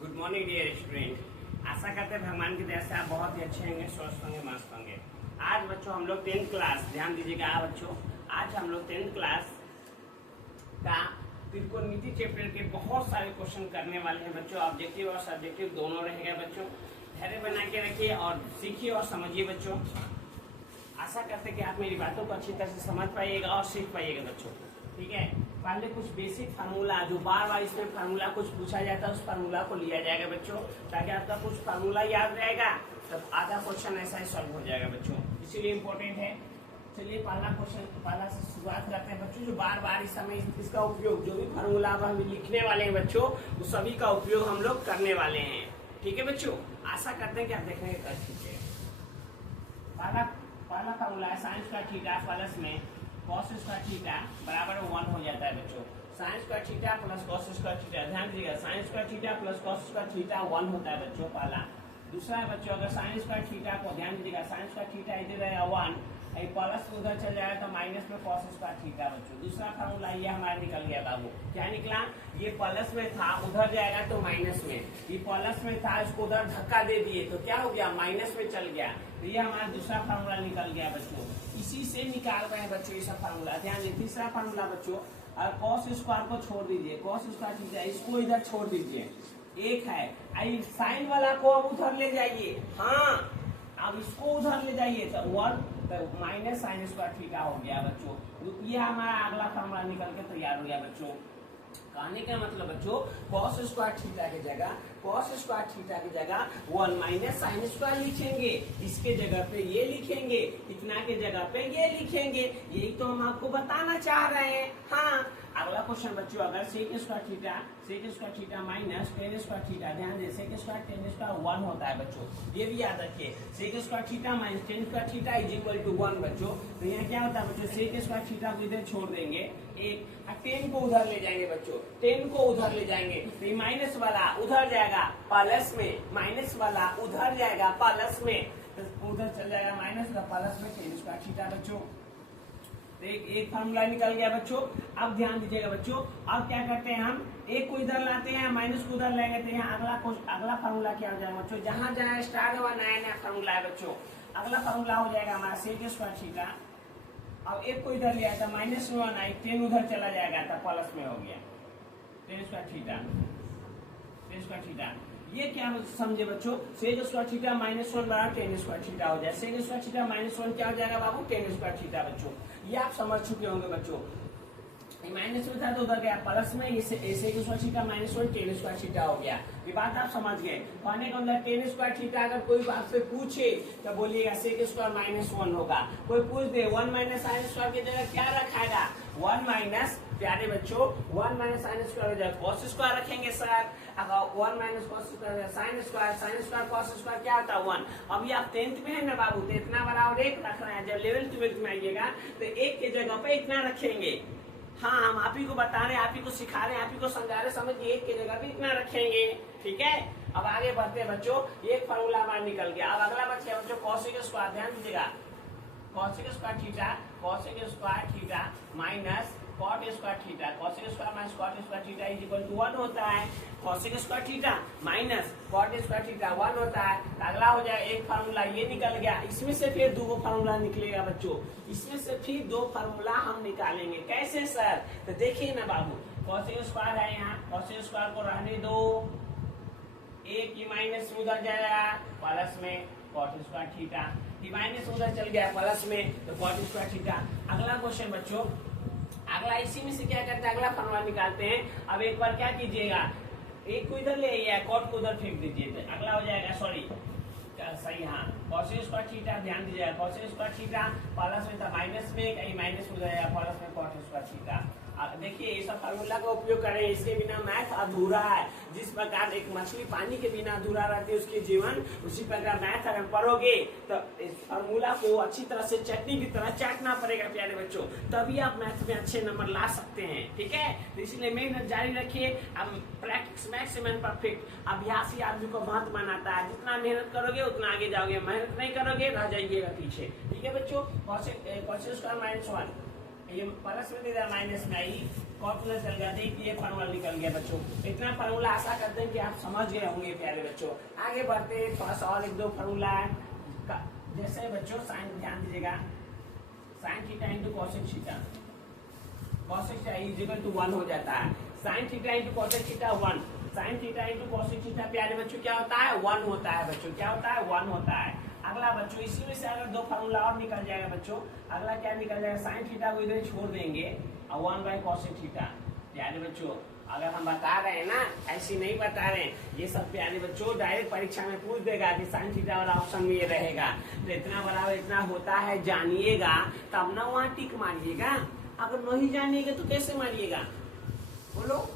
Good morning dear student. आशा करते हैं भगवान की दया से आप बहुत ही अच्छे होंगे, स्वस्थ होंगे, मस्त होंगे। आज बच्चों हम लोग 10th क्लास, ध्यान दीजिएगा बच्चों, आज हम लोग 10th क्लास का त्रिकोणमिति चैप्टर के बहुत सारे क्वेश्चन करने वाले हैं बच्चों। ऑब्जेक्टिव और सब्जेक्टिव दोनों रहेगा बच्चों। धैर्य बना के रखिए और सीखिए और समझिए बच्चों। आशा करते हैं कि आप मेरी बातों को अच्छी तरह से समझ पाइएगा और सीख पाइएगा बच्चों। ठीक है, पहले कुछ बेसिक फार्मूला, जो बार बार इसमें फार्मूला कुछ पूछा जाता है, उस फार्मूला को लिया जाएगा बच्चों, ताकि आपका कुछ फार्मूला याद रहेगा, तब आधा क्वेश्चन ऐसा ही सॉल्व हो जाएगा बच्चों। इसीलिए इम्पोर्टेंट है। चलिए पहला क्वेश्चन, पहला से शुरुआत करते हैं बच्चों। जो बार बार इस समय इसका उपयोग, जो भी फार्मूला अब हम लिखने वाले हैं बच्चों, उस सभी का उपयोग हम लोग करने वाले हैं। ठीक है बच्चों, आशा करते हैं कि आप देखने का ठीक है। पहला फार्मूला है साइन स्क्वायर थीटा प्लस में कॉस स्क्वायर थीटा बराबर 1 हो जाता है बच्चों। Sine square theta plus cos square theta, ध्यान दीजिएगा, sine square theta plus cos square theta 1 होता है बच्चों पहला। दूसरा है बच्चों, अगर साइन स्क्वायर थीटा को, ध्यान दीजिएगा, साइन स्क्वायर थीटा इधर रहेगा 1, प्लस उधर चल जाएगा तो माइनस में कॉस स्क्वायर थीटा बच्चों। दूसरा फार्मूला ये हमारा निकल गया बाबू। क्या निकला? ये प्लस में था, उधर जाएगा तो माइनस में। ये प्लस में था, इसको उधर धक्का दे दिए तो क्या हो गया? माइनस में चल गया। तो ये हमारा दूसरा फार्मूला निकल गया बच्चों। इसी से निकाल रहे हैं बच्चों ये सब फार्मूला। ध्यान दीजिए, तीसरा फार्मूला बच्चों, और कॉस स्क्वायर को छोड़ दीजिए, कॉस स्क्वायर थीटा इसको इधर छोड़ दीजिए, एक है। साइन वाला को अब उधर ले जाइए, हाँ अब इसको उधर ले जाइए तो 1 तो माइनस साइन स्क्वायर थीटा हो गया बच्चों। ये हमारा अगला फार्मूला निकल के तैयार हो गया बच्चों। कहने का मतलब बच्चों, कॉस स्क्वायर थीटा की जगह, कॉस स्क्वायर थीटा की जगह 1 माइनस साइन स्क्वायर लिखेंगे, इसके जगह पे ये लिखेंगे, इतना के जगह पे ये लिखेंगे। यही तो हम आपको बताना चाह रहे हैं। हाँ, अगला क्वेश्चन बच्चों, अगर sec square theta minus ten square theta, ध्यान दे, सेक स्क्वायर टेन स्क्वायर 1 होता है बच्चों, ये भी याद रखिए। Sec square theta minus ten square theta is equal to 1 बच्चों। तो यहाँ क्या होता है बच्चों, सेक स्क्वायर थीटा को इधर छोड़ देंगे एक, 10 को उधर ले जाएंगे बच्चों, 10 को उधर ले जाएंगे तो माइनस वाला उधर जाएगा प्लस में, माइनस वाला उधर जाएगा प्लस में, तो उधर चल जाएगा माइनस का प्लस में टेन स्क्वायर थीटा बच्चों। तो एक फार्मूला निकल गया बच्चों। अब ध्यान दीजिएगा बच्चों, अब क्या करते हैं, हम एक को इधर लाते हैं, माइनस को उधर लेंगे, तो यहाँ अगला फार्मूला क्या हो जाएगा बच्चों, जहां जहां स्टार्ट हुआ नया फार्मूला है बच्चों। अगला फार्मूला हो जाएगा हमारा सेक स्क्वायर थीटा। अब एक को इधर लिया था, माइनस में 1 आई, 10 उधर चला जाएगा था, प्लस में हो गया ten square theta, ten square theta. ये क्या समझे बच्चों, सेक स्क्वायर थीटा माइनस 1 बराबर टेन स्क्वायर थीटा हो जाए। सेक स्क्वायर थीटा माइनस 1 क्या हो जाएगा बाबू, टेन स्क्वायर थीटा बच्चों। ये आप समझ चुके होंगे बच्चों। माइनस में था तो उधर गया प्लस में, इसे sec square theta minus 1 tan square theta हो गया। ये बात आप समझ गए। कहने का मतलब टेन स्क्वायर थीटा अगर कोई आपसे पूछे तो बोलिएगा सेक स्क्वायर माइनस 1 होगा। कोई पूछ दे 1 माइनस साइन स्क्वायर की जगह क्या रखाएगा, 1 माइनस, प्यारे बच्चों 1 माइनस साइन स्क्वायर हो जाए, कॉस स्क्वायर रखेंगे सर। अगर 1 minus cos square sine square cos square क्या होता है 1। अभी आप 10th में है ना बाबू, तो इतना बराबर 1 रख रहे हैं। जब 11th 12th में आइएगा तो 1 के जगह पे इतना रखेंगे। हाँ, हम आप ही को बता रहे हैं, आप ही को सिखा रहे हैं, आप ही को समझा रहे हैं, समझिए 1 की जगह पे इतना रखेंगे। ठीक है, अब आगे बढ़ते हैं बच्चों। एक फार्मूला हमारा निकल गया। अब अगला बच गया बच्चों कॉसेक स्क्वायर, ध्यान दीजिएगा, cosec square theta minus cot square theta, cosec square minus cot square theta is equal to 1 होता है। Cosec square theta minus cot square theta 1 होता है। अगला हो जाए एक फार्मूला, ये निकल गया। इसमें से फिर 2 फार्मूला निकलेगा बच्चों, इसमें से फिर 2 फार्मूला हम निकालेंगे। कैसे सर? तो देखिए ना बाबू, कॉसेक स्क्वायर है यहाँ, कॉसेक स्क्वायर को रहने दो, एक की माइनस उधर जाएगा प्लस में कॉट स्क्वायर थीटा, माइनस उधर चल गया प्लस में तो कॉट स्क्वायर थीटा। अगला क्वेश्चन बच्चों, अगला इसी में से क्या करते हैं, अगला फार्मूला निकालते हैं। अब एक बार क्या कीजिएगा, एक को इधर ले आइए, कॉट को उधर फेंक दीजिए, तो अगला हो जाएगा, सॉरी सही, हाँ कॉसेक स्क्वायर थीटा, ध्यान दीजिएगा, कॉसेक स्क्वायर थीटा प्लस में था माइनस में, कहीं माइनस हो जाएगा प्लस में कॉट स्क्वायर थीटा। देखिए ये सब फार्मूला का उपयोग करें, इसके बिना मैथ अधूरा है। जिस प्रकार एक मछली पानी के बिना अधूरा रहती है उसके जीवन, उसी प्रकार मैथ अगर पढ़ोगे तो इस फार्मूला को अच्छी तरह से चटनी की तरह चाटना पड़ेगा प्यारे बच्चों, तभी आप मैथ में अच्छे नंबर ला सकते हैं। ठीक है, तो इसलिए मेहनत जारी रखिए। अब प्रैक्टिस मैक्सिमम परफेक्ट, अभ्यास ही आदमी को महत्व बनाता है। जितना मेहनत करोगे उतना आगे जाओगे, मेहनत नहीं करोगे रह जाइएगा पीछे। ठीक है बच्चों, कॉसेक स्क्वायर माइनस 1 ये प्लस में दे दिया, माइनस में आई कॉर्पुलेंस चल गया, देखिए फार्मूला निकल गया बच्चों। इतना फार्मूला आशा करते हैं कि आप समझ गए होंगे प्यारे बच्चों। आगे बढ़ते हैं, थोड़ा सा और एक दो फार्मूला है, जैसे बच्चों साइन, ध्यान दीजिएगा, sine theta into cosec theta, cosec theta is equal to 1 हो जाता है। Sine theta into cosec theta 1, sine theta into cosec theta प्यारे बच्चों क्या होता है, 1 होता है बच्चों, क्या होता है, 1 होता है। अगला बच्चों इसी में से अगर दो फार्मूला और निकल जाएगा बच्चों, अगला क्या निकल जाएगा, साइन थीटा को इधर छोड़ देंगे और 1 बाई कॉसेक थीटा। प्यारे बच्चों अगर हम बता रहे हैं ना, ऐसी नहीं बता रहे हैं, ये सब प्यारे बच्चों डायरेक्ट परीक्षा में पूछ देगा कि साइन थीटा वाला ऑप्शन में ये रहेगा, तो इतना बराबर इतना होता है जानिएगा, तब ना वहाँ टिक मारिएगा। अगर नहीं जानिएगा तो कैसे मारिएगा, बोलो।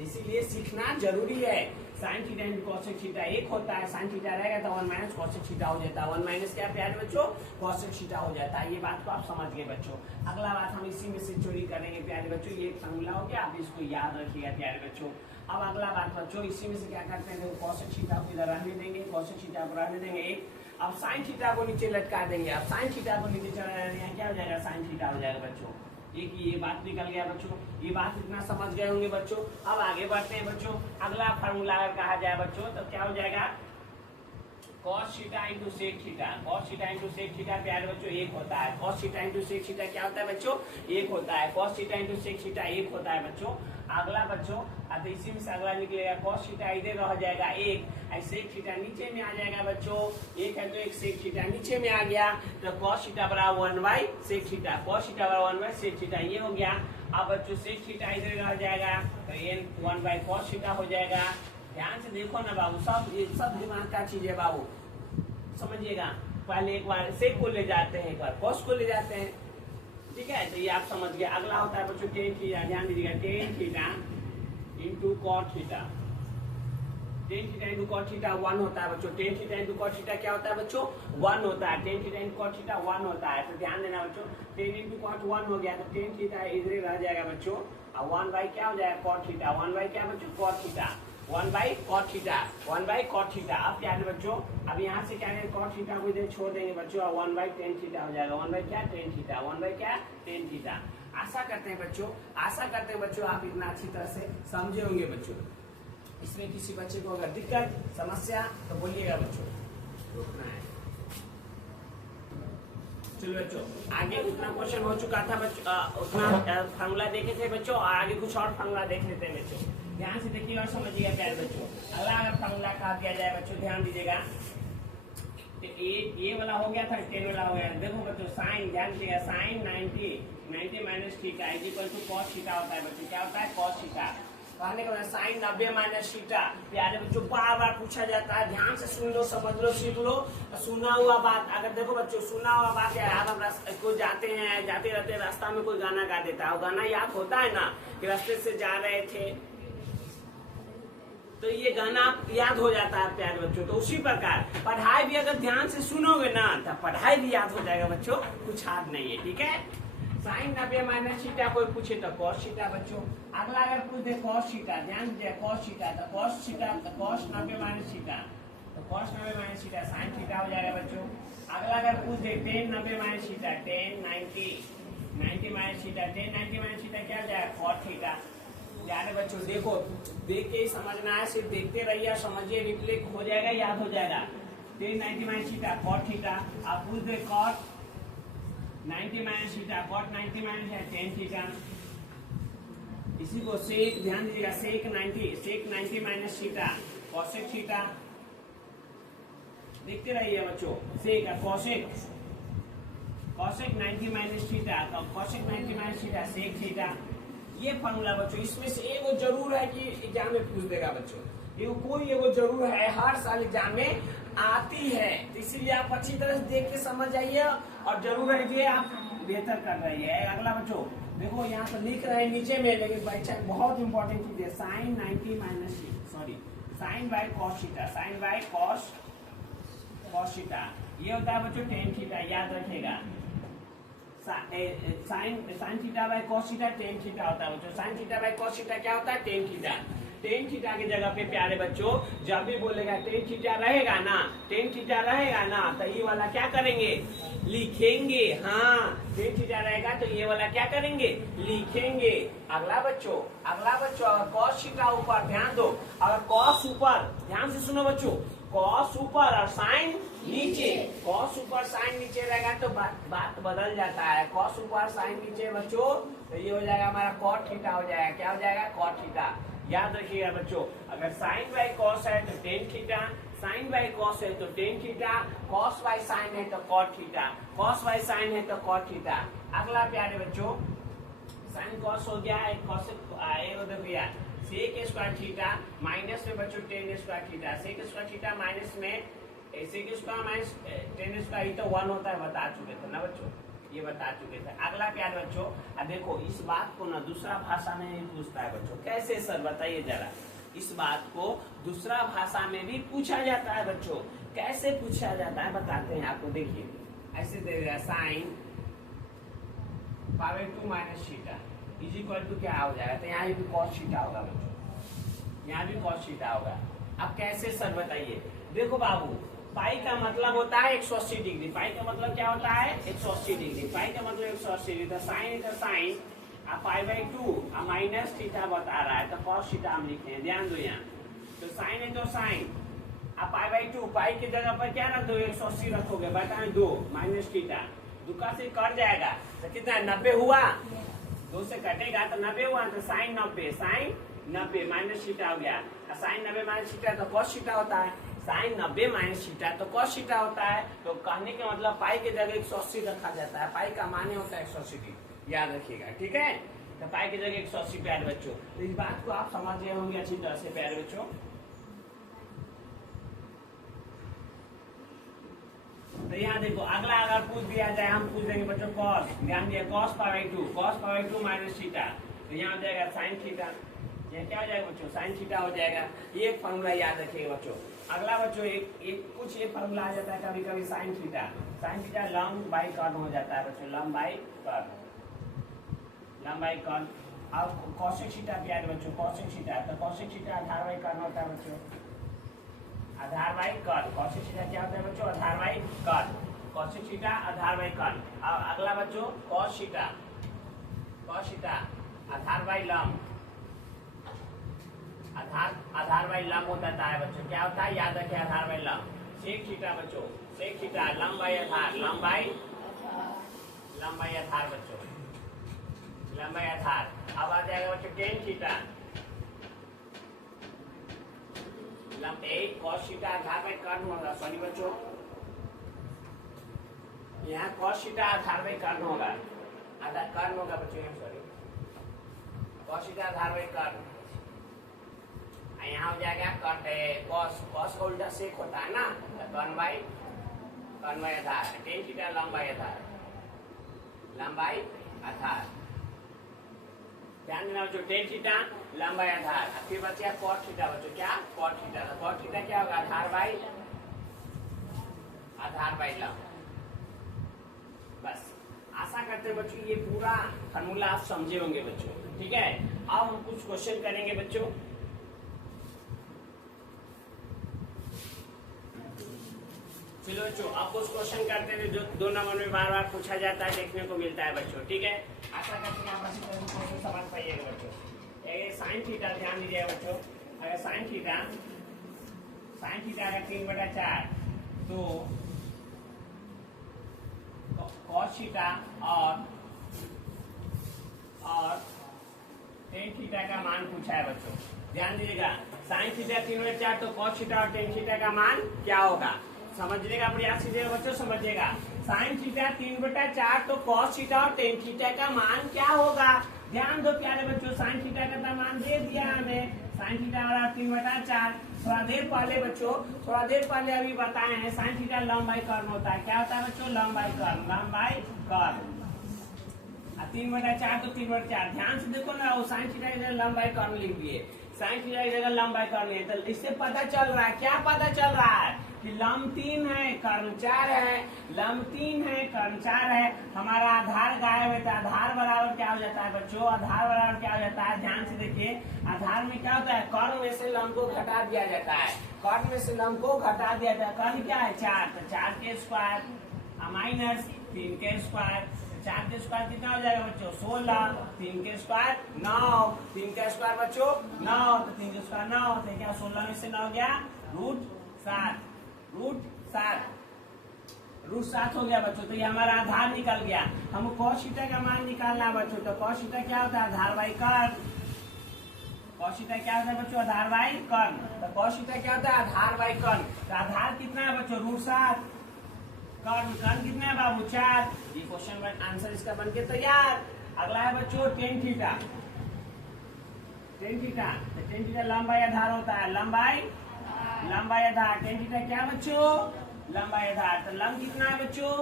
इसीलिए सीखना जरूरी है। Sine theta into cosec theta 1 होता है, साइन थीटा रहेगा तो 1 माइनस कॉसेक थीटा हो जाता है, 1 माइनस क्या प्यारे बच्चों, कॉसेक थीटा हो जाता है। ये बात को आप समझ गए बच्चों। अगला बात हम इसी में से चोरी करेंगे प्यारे बच्चों, ये फार्मूला हो गया, आप इसको याद रखिएगा प्यारे बच्चों। अब अगला बात बच्चों, इसी में से क्या करते हैं, देखो कॉसेक थीटा को इधर रहने देंगे, कॉसेक थीटा को रहने देंगे 1, अब साइन थीटा को नीचे लटका देंगे, अब साइन थीटा को नीचे चला देंगे, क्या हो जाएगा, साइन थीटा हो जाएगा बच्चों। एक ये बात निकल गया बच्चों, ये बात इतना समझ गए होंगे बच्चों। अब आगे बढ़ते हैं बच्चों, अगला फार्मूला अगर कहा जाए बच्चों तो क्या हो जाएगा, cos theta into sec theta, cos theta into sec theta प्यारे बच्चों 1 होता है, cos theta into sec theta क्या होता है बच्चों, 1 होता है, cos theta into sec theta 1 होता है बच्चों। अगला बच्चों अब इसी में से अगला निकलेगा, cos थीटा इधर रह जाएगा 1, सेक थीटा नीचे में आ जाएगा बच्चों, 1 है तो 1 सेक थीटा नीचे में आ गया, तो cos थीटा बराबर 1 by sec theta, cos theta बराबर 1 बाई सेक थीटा, ये हो गया। अब बच्चों सेक थीटा इधर रह जाएगा तो ये 1 बाई cos थीटा हो जाएगा। ध्यान से देखो ना बाबू, सब दिमाग का चीज है बाबू, समझिएगा। पहले एक बार सेक को ले जाते हैं, एक बार कॉस को ले जाते हैं, ठीक है, तो ये आप समझ गए। अगला होता है बच्चों टेन थीटा, ध्यान दीजिएगा, tan theta into cot theta, tan theta into cot theta 1 होता है बच्चों, tan theta into cot theta क्या होता है बच्चों, 1 होता है, tan theta into cot theta 1 होता है। तो ध्यान देना बच्चों, टेन इंटू कॉट 1 हो गया तो टेन थीटा इधर रह जाएगा बच्चों, और 1 बाई क्या हो जाएगा, कॉट थीटा, 1 बाई क्या बच्चों, cot theta, 1 by cot theta, 1 by cot theta. अब क्या है बच्चों, अब यहाँ से क्या है, कॉट थीटा को इधर छोड़ देंगे बच्चों, और 1 बाई टेन थीटा हो जाएगा, 1 बाई क्या, टेन थीटा, 1 बाई क्या, टेन थीटा। आशा करते हैं बच्चों, आशा करते हैं बच्चों आप इतना अच्छी तरह से समझे होंगे बच्चों। इसमें किसी बच्चे को अगर दिक्कत समस्या तो बोलिएगा बच्चों, रोकना है। चलो बच्चों आगे उतना क्वेश्चन हो चुका था बच्चों, उतना फार्मूला देखे थे बच्चों, और आगे कुछ और फार्मूला देख लेते हैं बच्चों। ध्यान से देखिए और समझिएगा प्यारे बच्चों। अगला अगर फार्मूला कहा दिया जाए बच्चों, ध्यान दीजिएगा, तो ये वाला हो गया था, 10 वाला हो गया। देखो बच्चों साइन, ध्यान दीजिएगा, sine 90 minus theta is equal to cos theta होता है बच्चों, क्या होता है, कॉस थीटा। कहने का साइन 90 माइनस थीटा प्यारे बच्चों बार बार पूछा जाता है, ध्यान से सुन लो, समझ लो, सीख लो। सुना हुआ बात, अगर देखो बच्चों सुना हुआ बात है, हम कोई जाते हैं, जाते रहते रास्ता में कोई गाना गा देता है, वो गाना याद होता है ना कि रास्ते से जा रहे थे, तो ये गाना याद हो जाता है प्यारे बच्चों। तो उसी प्रकार पढ़ाई भी अगर ध्यान से सुनोगे ना तो पढ़ाई भी याद हो जाएगा बच्चों, कुछ हाथ नहीं है, ठीक है। साइन 90 माइनस थीटा कोई पूछे तो कॉस थीटा बच्चों। अगला अगर पूछ दे कॉस थीटा, ध्यान दीजिए, कॉस थीटा तो कॉस थीटा, तो कॉस 90 माइनस थीटा, तो cos 90 minus theta sine theta हो जाएगा बच्चों। अगला अगर पूछ they tend 90 minus theta, ten 90 minus theta, ten 90 minus theta क्या हो जाएगा, कॉट थीटा। यार बच्चों देखो, देख के ही समझना है, सिर्फ देखते रहिए, समझिए, रिप्ले हो जाएगा, याद हो जाएगा। Tan 90 minus theta cot theta, आप पूछ दे cot 90 minus theta, cot 90 minus है टेन थीटा। इसी को सेक, ध्यान दीजिएगा, sec 90 minus theta, cosec theta. देखते रहिए बच्चों, sec cosec 90 minus theta, cosec 90 minus theta, sec theta. ये फॉर्मूला बच्चों, इसमें से एगो जरूर है कि एग्जाम में पूछ देगा बच्चों, एगो कोई एगो जरूर है, हर साल एग्जाम में आती है, तो इसीलिए आप अच्छी तरह से देख के समझ जाइए, और जरूर है कि आप बेहतर कर रही है। अगला बच्चों देखो, यहाँ पर लिख रहे हैं नीचे में, लेकिन बच्चा बहुत इंपॉर्टेंट चीज है, sine 90 minus sine by cos theta, sine by cos theta, ये होता है बच्चों टेन थीटा, याद रखेगा। Sine theta by cos theta tan theta होता है बच्चों, sine theta by cos theta क्या होता है, टेन थीटा। टेन थीटा की जगह पे प्यारे बच्चों जब भी बोलेगा टेन थीटा रहेगा ना, टेन थीटा रहेगा ना, तो ये वाला क्या करेंगे, लिखेंगे। हाँ, टेन थीटा रहेगा तो ये वाला क्या करेंगे, लिखेंगे। अगला बच्चों अगर कॉस थीटा ऊपर, ध्यान दो, अगर कॉस ऊपर, ध्यान से सुनो बच्चों, कॉस ऊपर और साइन नीचे, कॉस ऊपर साइन नीचे रहेगा तो बात बदल जाता है। कॉस ऊपर साइन नीचे बच्चों तो ये हो जाएगा हमारा कॉट थीटा हो जाएगा। क्या हो जाएगा, कॉट थीटा। याद रखिएगा बच्चों, अगर साइन बाई कॉस है तो tan theta, sine by cos है तो tan theta, cos by sine है तो cot theta, cos by sine है तो कॉट थीटा। अगला प्यारे बच्चों साइन कॉस हो गया, एक कॉस भैया सेक स्क्वायर थीटा माइनस में बच्चों ten square theta, sec square theta minus में sec square minus ten square, ये तो 1 होता है, बता चुके थे ना बच्चों, ये बता चुके थे। अगला प्यार बच्चों, अब देखो इस बात को ना दूसरा भाषा में भी पूछता है बच्चों। कैसे सर बताइए जरा, इस बात को दूसरा भाषा में भी पूछा जाता है बच्चों। कैसे पूछा जाता है बताते हैं आपको, देखिए ऐसे दे दिया sine power 2 minus theta is equal to क्या हो जाएगा, तो यहाँ भी कॉस थीटा होगा बच्चों, यहाँ भी कॉस थीटा होगा। अब कैसे सर बताइए, देखो बाबू पाई का मतलब होता है 180 डिग्री, पाई का मतलब क्या होता है 180 डिग्री, पाई का मतलब 180 डिग्री, तो साइन अब पाई बाई 2 माइनस थीटा बता रहा है तो कॉस थीटा हम लिखे हैं, ध्यान दो यहाँ। तो साइन है तो साइन, अब पाई बाई 2, पाई की जगह पर क्या रख दो 180 रखोगे, बताएं 2 माइनस थीटा, 2 का से कट जाएगा तो कितना 90 हुआ, 2 से कटेगा तो 90 हुआ, तो साइन 90 माइनस थीटा हो गया, साइन 90 माइनस थीटा तो कॉस थीटा होता है, साइन 90 माइनस थीटा तो कॉस थीटा होता है। तो कहने का मतलब पाई की जगह 180 रखा जाता है, पाई का माने होता है 180, याद रखिएगा, ठीक है। तो पाई की जगह 180 प्यारे बच्चों, तो इस बात को आप समझ गए होंगे अच्छी तरह से प्यारे बच्चों। तो यहाँ देखो अगला अगर पूछ दिया जाए, हम पूछ देंगे बच्चों कॉस, ध्यान दिया कॉस पावर 2 माइनस थीटा, तो यहाँ हो जाएगा साइन थीटा, ये क्या हो जाएगा बच्चों साइन थीटा हो जाएगा। ये एक फॉर्मूला याद रखिएगा बच्चों। अगला बच्चों एक फॉर्मूला आ जाता है कभी कभी साइन थीटा लंब बाई कर्न हो जाता है बच्चों, लंब बाई कर्न। अब कॉसेक थीटा भी याद बच्चों, कॉसेक थीटा, तो कॉसेक थीटा आधार बाई कर्न होता है बच्चों, आधार बाई कर्न। कॉसेक थीटा क्या होता है बच्चों, आधार बाई कर्न, कॉसेक थीटा आधार बाई कर्न। अब अगला बच्चों कॉस थीटा आधार बाई लंब, आधार बाई लंब होता है बच्चों, क्या होता है याद रखिए आधार बाई लंब। सेक थीटा बच्चों, सेक थीटा लंब बाई आधार, लंब बाई आधार बच्चों, लंब बाई आधार। अब आ जाएगा बच्चों टेन थीटा, लंब कॉस थीटा आधार बाई कर्न होगा, सॉरी बच्चों यहाँ कॉस थीटा आधार बाई कर्न होगा, आधार कर्न होगा बच्चों यहाँ, sorry cos theta Aadhaar by कर्न। यहाँ हो जाएगा कॉस का उल्टा सेक होता है ना, तो कर्न बाई आधार, टेन थीटा लंब बाई आधार, ध्यान देना बच्चों, टेन थीटा लंब बाई आधार। फिर बच्चे कॉट थीटा बच्चों, क्या कॉट थीटा, तो कॉट थीटा क्या होगा आधार बाई लंब। बस आशा करते हैं बच्चों ये पूरा फॉर्मूला आप समझे होंगे बच्चों, ठीक है। अब हम कुछ क्वेश्चन करेंगे बच्चों। चलो बच्चों अब कुछ क्वेश्चन करते हैं जो 2 नंबर में बार बार पूछा जाता है, देखने को मिलता है बच्चों, ठीक है। आशा करते हैं आप अच्छी तरह से क्वेश्चन समझ पाइएगा बच्चों। ये साइन थीटा ध्यान दीजिएगा बच्चों, अगर साइन थीटा अगर 3/4 तो कॉस थीटा और टेन थीटा का मान पूछा है बच्चों, ध्यान दीजिएगा। साइन थीटा 3/4 तो कॉस थीटा और टेन थीटा का मान क्या होगा, समझने का प्रयास कीजिएगा बच्चों, समझिएगा। साइन थीटा 3/4 तो कॉस थीटा और टेन थीटा का मान क्या होगा, ध्यान दो प्यारे बच्चों। साइन थीटा का मान दे दिया हमें, साइन थीटा बराबर 3/4। थोड़ा देर पहले अभी बताए हैं साइन थीटा लंब बाई कर्न होता है, क्या होता है बच्चों लंब बाई कर्न। 3/4 तो 3/4, ध्यान से देखो ना, वो साइन थीटा की जगह लंब बाई कर्न लिख दिए, साइन थीटा की जगह लंब बाई कर्न है, तो इससे पता चल रहा है, क्या पता चल रहा है कि कि लम 3 है कर्ण 4 है, लम 3 है कर्ण 4 है। हमारा आधार गायब है तो आधार बराबर क्या हो जाता है बच्चों, आधार बराबर क्या हो जाता है, ध्यान से देखिए। आधार में क्या होता है, कर्ण में से लम को घटा दिया जाता है, कर्ण में से लम को घटा दिया जाता है। कर्ण क्या है 4, तो 4 के स्क्वायर माइनस 3 के स्क्वायर, 4 के स्क्वायर कितना हो जाएगा बच्चों 16, 3 के स्क्वायर 9, 3 के स्क्वायर बच्चों 9, तो 3 के स्क्वायर 9, तो क्या 16 में से 9 गया √7, √7 हो गया बच्चों। तो ये हमारा आधार निकल गया। हमको cos थीटा का मान निकालना है बच्चों, तो cos थीटा क्या होता है, आधार बाई कर्ण। cos थीटा क्या होता है बच्चों, आधार बाई कर्ण। तो cos थीटा क्या होता है, आधार बाई कर्ण। तो आधार कितना है बच्चों √7, कर्ण कितना है बाबू 4। ये क्वेश्चन आंसर इसका बन के तैयार। अगला है बच्चों tan थीटा, tan थीटा, तो tan थीटा लंबाई आधार होता है, लंबाई आधार। tan थीटा क्या बच्चों, लंबाई आधार। तो लंब कितना है बच्चों,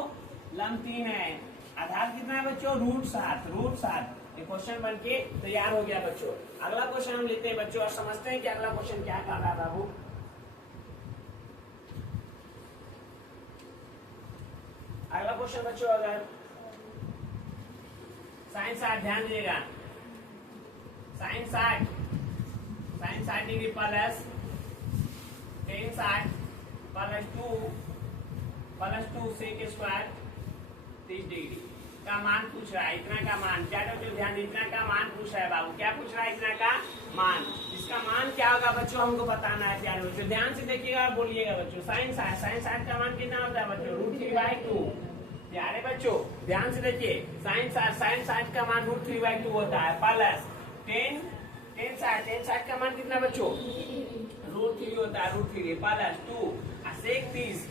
लंब 3 है, आधार कितना है बच्चों √7। ये क्वेश्चन बन के तैयार हो गया बच्चों। अगला क्वेश्चन हम लेते हैं बच्चों और समझते हैं कि अगला क्वेश्चन क्या कर रहा है बाबू। अगला क्वेश्चन बच्चों, अगर साइन 60, ध्यान दीजिएगा, sine 60 degree plus tan 60 plus 2 sec square 30 degree का मान पूछ रहा है। इतना का मान क्या, ध्यान, इतना का मान पूछ रहा है बाबू। क्या पूछ रहा है, इतना का मान। इसका मान क्या होगा बच्चों, हमको बताना है प्यारे बच्चों। ध्यान से देखिएगा, बोलिएगा बच्चों। साइन 60 का मान कितना होता है बच्चों, √3/2। प्यारे बच्चों ध्यान से देखिए, साइन 60 का मान √3/2 होता है, प्लस tan 60 का मान कितना बच्चों, √3 होता है, √3 प्लस 2 सेक 30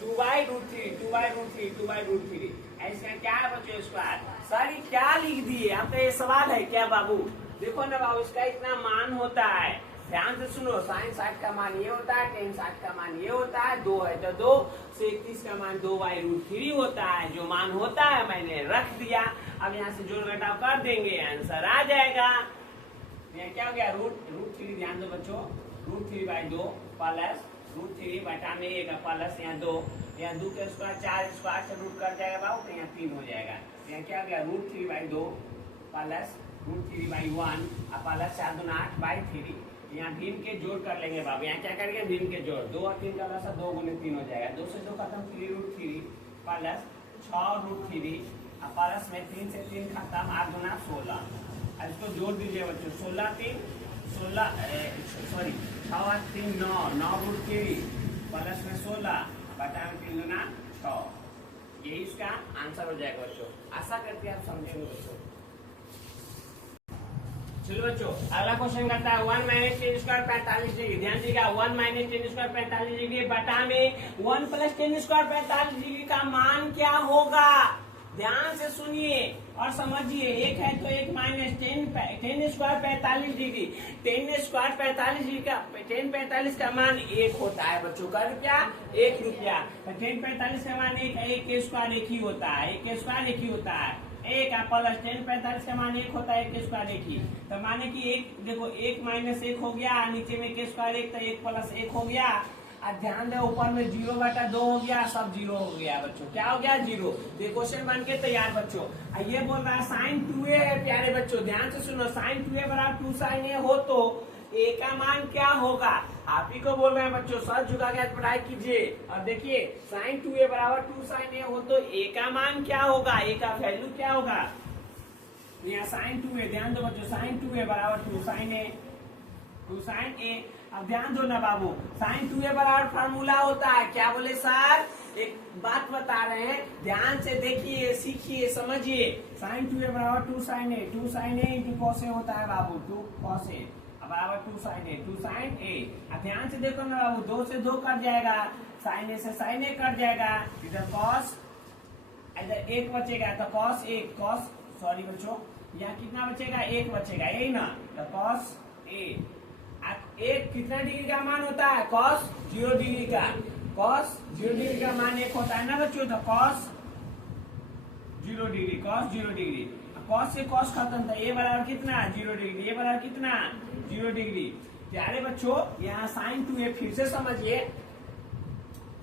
2/√3। ऐसा क्या है बच्चों स्क्वायर। सर ये क्या लिख दिए, आपका ये सवाल है क्या बाबू। देखो ना बाबू, इसका इतना मान होता है, ध्यान से सुनो। साइन 60 का मान ये होता है, tan 60 का मान ये होता है, 2 है तो 2, सेक 30 का मान 2/√3 होता है। जो मान होता है मैंने रख दिया। अब यहाँ से जोड़ घटाव कर देंगे, आंसर आ जाएगा। यहाँ क्या हो गया, √3, ध्यान दो बच्चों, √3/2 प्लस √3 बटा में 1 प्लस यहाँ 2 के स्क्वायर 4 स्क्वायर से रूट कर जाएगा बाबू, तो यहाँ 3 हो जाएगा। यहाँ क्या हो गया, √3/2 प्लस √3/1 प्लस 4 दूना 8/3। यहाँ भीम के जोड़ कर लेंगे बाबू। यहाँ क्या करेंगे, भीम के जोड़, 2 और 3 का लसा 2 गुने 3 हो जाएगा। 2 से 2 खत्म, 3√3 प्लस 6√3 प्लस में 3 से 3 खत्म, 8 दूना 16। इसको जोड़ दीजिए बच्चों, 6 9 प्लस में 16 बटा में 3 दूना 6। यही इसका आंसर हो जाएगा बच्चों। आशा करते हैं आप समझेंगे बच्चों। चलो बच्चों अगला क्वेश्चन करता है 1 - tan² 45 डिग्री। ध्यान दीजिएगा, 1 - tan² 45 डिग्री बटा में 1 + tan² 45 डिग्री का मान क्या होगा। ध्यान से सुनिए और समझिए। एक है तो एक minus tan² 45 degree. tan² 45 degree का tan 45 का मान 1 होता है बच्चों। का रुपया 1 रुपया। tan 45 का मान 1 है, 1 के स्क्वायर 1 ही होता है, 1 के स्क्वायर 1 ही होता है। 1 प्लस tan 45 का मान 1 होता है, 1 के स्क्वायर 1 ही। तो माने कि 1 देखो 1 - 1 हो गया, नीचे में 1 के स्क्वायर 1, तो 1 + 1 हो गया। और ध्यान दे ऊपर में 0/2 हो गया, सब 0 हो गया बच्चों। क्या हो गया, 0। ये क्वेश्चन बन के तैयार बच्चों। ये बोल रहा है sin 2a है प्यारे बच्चों। ध्यान से सुनो, sin 2a = 2 sin a हो तो a का मान क्या होगा। आप ही को बोल रहे हैं बच्चों, सर झुका के पढ़ाई कीजिए। और देखिए sin 2a = 2 sin a हो तो a का मान क्या होगा, a का वैल्यू क्या होगा। यहाँ sin 2a, ध्यान दो बच्चों, sin 2a = 2 sin a, 2 sin a। अब ध्यान दो ना बाबू, sin 2a बराबर फार्मूला होता है। क्या बोले सर, एक बात बता रहे हैं, ध्यान से देखिए, सीखिए, समझिए। sin 2a = 2 sin a, 2 sin a × cos a होता है बाबू, 2 cos a = 2 sin a, 2 sin a। अब ध्यान से देखो ना बाबू, 2 से 2 कट जाएगा, sin a से sin a कट जाएगा, इधर cos, इधर 1 बचेगा, तो cos 1 cos, सॉरी बच्चों, यहाँ कितना बचेगा, 1 बचेगा, यही ना, तो cos a। एक कितना डिग्री का मान होता है, cos 0 डिग्री का। cos 0 डिग्री का मान 1 होता है ना बच्चों, तो cos 0 degree, cos 0 degree. cos से cos खत्म था, ये बराबर कितना, 0 डिग्री, ये बराबर कितना, 0 डिग्री। प्यारे बच्चों यहाँ sin 2a फिर से समझिए,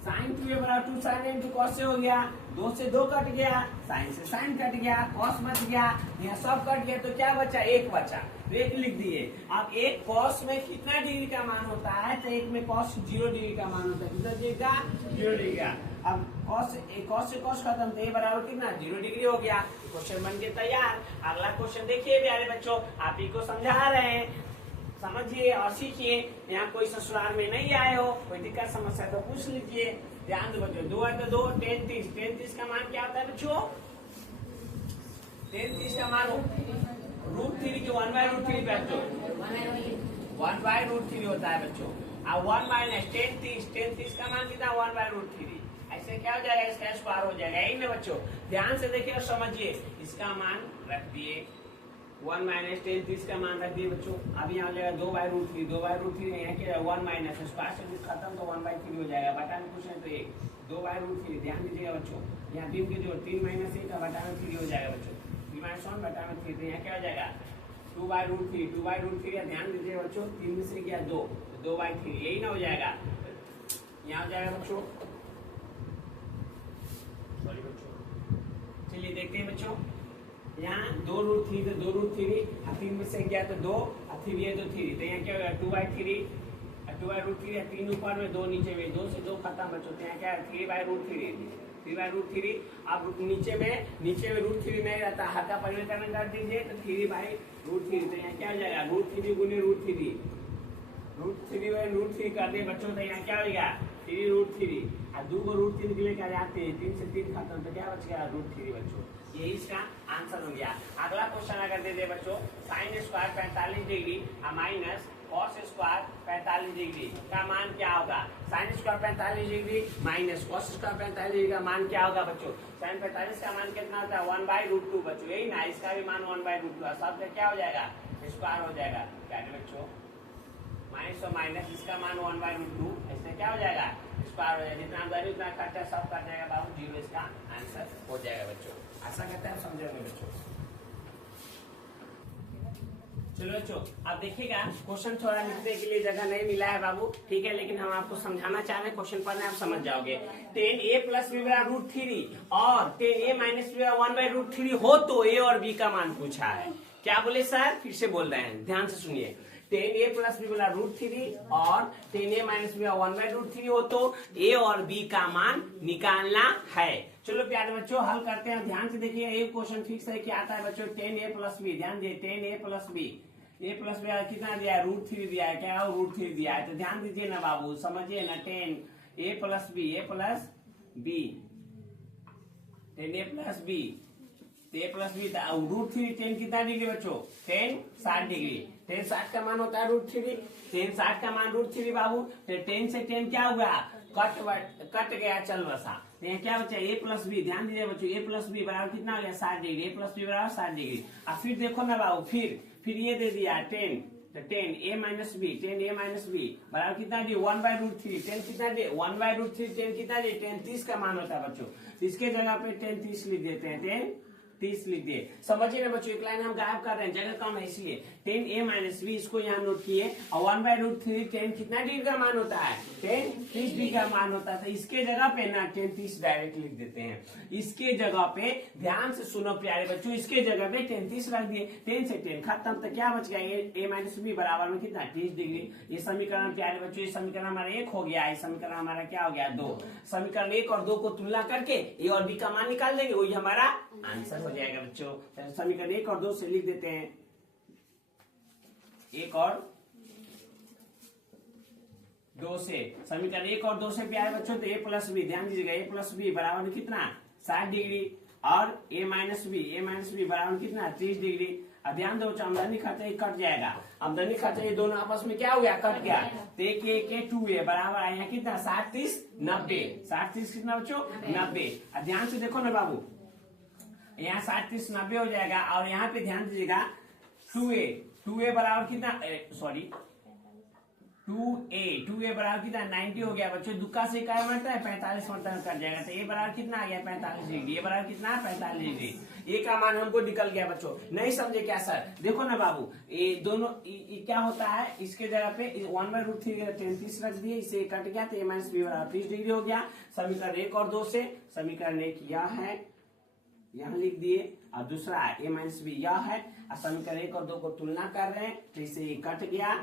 साइन 2a बराबर 2 साइन इंटू कॉस से हो गया, 2 से 2 कट गया, साइन से साइन कट गया, कॉस बच गया, यहाँ सब कट गया, तो क्या बचा, एक बचा, तो एक लिख दिए। अब एक कॉस में कितना डिग्री का मान होता है, तो एक में कॉस 0 डिग्री का मान होता है, कितना डिग्री का, 0 डिग्री का। अब कॉस से कॉस खत्म, तो ये बराबर कितना, 0 डिग्री हो गया। क्वेश्चन बन के तैयार। अगला क्वेश्चन देखिए प्यारे बच्चों, आप ही को समझा रहे हैं, समझिए और सीखिए। यहाँ कोई ससुराल में नहीं आए हो, कोई दिक्कत समस्या तो पूछ लीजिए। ध्यान दो बच्चों, 2 है तो 2, 10 30, 10 30 का मान क्या होता है बच्चों, 10 30 का मान √3 जो 1/√3 बच्चों, 1/√3 होता है बच्चों। अब 1 माइनस 10 30 का मान कितना, 1/√3। ऐसे क्या हो जाएगा, इसका स्क्वायर हो जाएगा, यही ना बच्चों। ध्यान से देखिए और समझिए, इसका मान रख दिए, 1 माइनस 10 30 का मान रख दिए बच्चों। अब यहाँ हो जाएगा 2/√3, 2/√3 यहाँ क्या 1 माइनस स्क्वायर से खत्म, तो 1/3 हो जाएगा। बटा में कुछ है तो 1, 2/√3, ध्यान दीजिएगा बच्चों। यहाँ 3 की जो 3 माइनस 1 का बटा में 3 हो जाएगा बच्चों, 3 माइनस 1 बटा में 3, तो यहाँ क्या हो जाएगा 2/√3, 2/√3। ध्यान दीजिएगा बच्चों, 3 में से गया 2, तो 2/3 यही ना हो जाएगा। यहाँ हो जाएगा बच्चों, सॉरी बच्चों, चलिए देखते हैं बच्चों। यहाँ 2√3 तो 2√3, 3 में से गया तो 2, 3 है तो 3, तो यहाँ क्या होगा 2/3, 2/√3 है, 3 ऊपर में 2 नीचे में, 2 से 2 खत्म बच्चों, तो यहाँ क्या है 3/√3, 3/√3। अब नीचे में √3 नहीं रहता, हर का परिवर्तन कर दीजिए तो 3/√3, तो यहाँ क्या हो जाएगा √3 गुने √3, √3 कर दे बच्चों, तो यहाँ क्या हो गया 3√3, और 2 को √3 के लिए क्या जाते हैं, 3 से 3 खत्म, तो क्या बच गया √3 बच्चों। ये इसका आंसर हो गया। अगला क्वेश्चन अगर दे दे बच्चों, sine square 45 degree minus cos square 45 degree का मान क्या होगा। Sine square 45 degree minus cos square 45 degree का मान क्या होगा बच्चों। साइन 45 का मान कितना होता है 1/√2 बच्चों, यही ना, इसका भी मान 1/√2 है, सब क्या हो जाएगा स्क्वायर हो जाएगा। क्या बच्चों, माइनस और माइनस, इसका मान 1/√2, इससे क्या हो जाएगा स्क्वायर हो जाएगा। जितना आमदनी उतना खर्चा सब कट जाएगा बाबू, 0 इसका आंसर हो जाएगा बच्चों। ऐसा कहते हैं, समझोगे बच्चों। चलो बच्चों, अब देखिएगा क्वेश्चन थोड़ा लिखने के लिए जगह नहीं मिला है बाबू, ठीक है, लेकिन हम आपको समझाना चाह रहे हैं, क्वेश्चन पढ़ना आप समझ जाओगे। 10a + b = √3 और 10a - b = 1/√3 हो तो a और b का मान पूछा है। क्या बोले सर, फिर से बोल रहे हैं, ध्यान से सुनिए। 10a + b = √3 और 10a - b = 1/√3 हो तो a और b का मान निकालना है। चलो प्यारे बच्चों, हल करते हैं, ध्यान से देखिए। एक क्वेश्चन फिक्स है क्या आता है बच्चों, 10a + b, ध्यान दिए 10a + b, a + b कितना दिया है √3 दिया है, क्या √3 दिया है, तो ध्यान दीजिए ना बाबू, समझिए ना। 10a + b, a + b, 10a + b, a + b, √3 10 कितना डिग्री बच्चों, 10 60 डिग्री, 10 60 का मान होता है √3, 10 60 का मान √3 बाबू, तो 10 से 10 क्या हुआ, कट गया, चल बसा, यहाँ क्या बचा a + b, ध्यान दीजिए बच्चों, a + b बराबर कितना हो गया 60 डिग्री, a + b बराबर 60 डिग्री। अब फिर देखो ना बाबू, फिर ये दे दिया 10, तो 10a - b, 10a - b बराबर कितना दिए 1/√3, 10 कितना दिए 1/√3, 10 कितना दिए 10 30 का मान होता है बच्चों, इसके जगह पे 10 30 लिख देते हैं, 10 30 लिख दिए। समझिए ना बच्चों, एक लाइन हम गायब कर रहे हैं, जगह कम है इसलिए 10a - b इसको यहाँ नोट किए, और 1/√3 10 कितना डिग्री का मान होता है 10 30 डिग्री का मान होता है, तो इसके जगह पे ना 10 30 डायरेक्ट लिख देते हैं। इसके जगह पे ध्यान से सुनो प्यारे बच्चों, इसके जगह पे 10 30 रख दिए, 10 से 10 खत्म, तो क्या बच गया a - b बराबर में कितना 30 डिग्री। ये समीकरण प्यारे बच्चों, ये समीकरण हमारा 1 हो गया, ये समीकरण हमारा क्या हो गया 2। समीकरण 1 और 2 को तुलना करके a और b का मान निकाल देंगे, वही हमारा आंसर हो जाएगा बच्चों। समीकरण 1 और 2 से लिख देते हैं, 1 और 2 से, समीकरण 1 और 2 से प्यारे बच्चों, तो a + b, ध्यान दीजिएगा a + b बराबर में कितना 60 डिग्री, और a - b बराबर में कितना 30 डिग्री। अब ध्यान दो, आमदनी खर्चा कट जाएगा, आमदनी खर्चा ये दोनों आपस में क्या हो गया, कट गया, तो 1 2a बराबर आया कितना 60 30 90, 60 30 कितना बच्चों 90। अब ध्यान से देखो ना बाबू, यहाँ 60 30 90 हो जाएगा, और यहाँ पे ध्यान दीजिएगा 2a बराबर कितना, सॉरी 2a बराबर कितना 90 हो गया बच्चों। दुक्का से क्या बनता है 45 मतलब कट जाएगा, तो a बराबर कितना आ गया 45 डिग्री। a बराबर कितना है 45 डिग्री। a का मान हमको निकल गया बच्चों। नहीं समझे क्या सर? देखो ना बाबू, ये दोनों क्या होता है, इसके जगह पे 1/√3 33 रख दिए, इसे कट गया तो a - b बराबर 30 डिग्री हो गया। समीकरण 1 और 2 से समीकरण 1 यह है, यहाँ लिख दिए, और दूसरा a - b यह है। और समीकरण 1 और 2 को तुलना कर रहे हैं, तो इसे कट गया,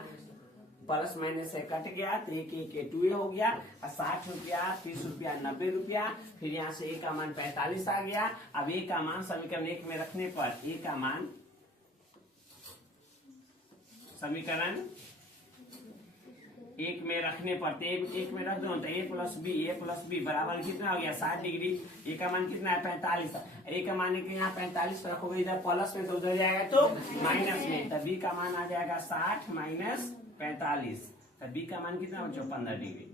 प्लस माइनस से कट गया, तो 1 2 हो गया। 60 रुपया, 30 रुपया, 90 रुपया। फिर यहाँ से a का मान 45 आ गया। अब a का मान समीकरण 1 में रखने पर a का मान समीकरण 1 में रखने पर, तो 1 में रख दो तो a प्लस बी बराबर कितना हो गया 60 डिग्री। a का मान कितना है 45। a का मान के यहाँ 45 रखोगे, इधर प्लस में तो उधर जाएगा तो माइनस में, तो b का मान आ जाएगा 60 माइनस 45। तो b का मान कितना बच्चों 15 डिग्री।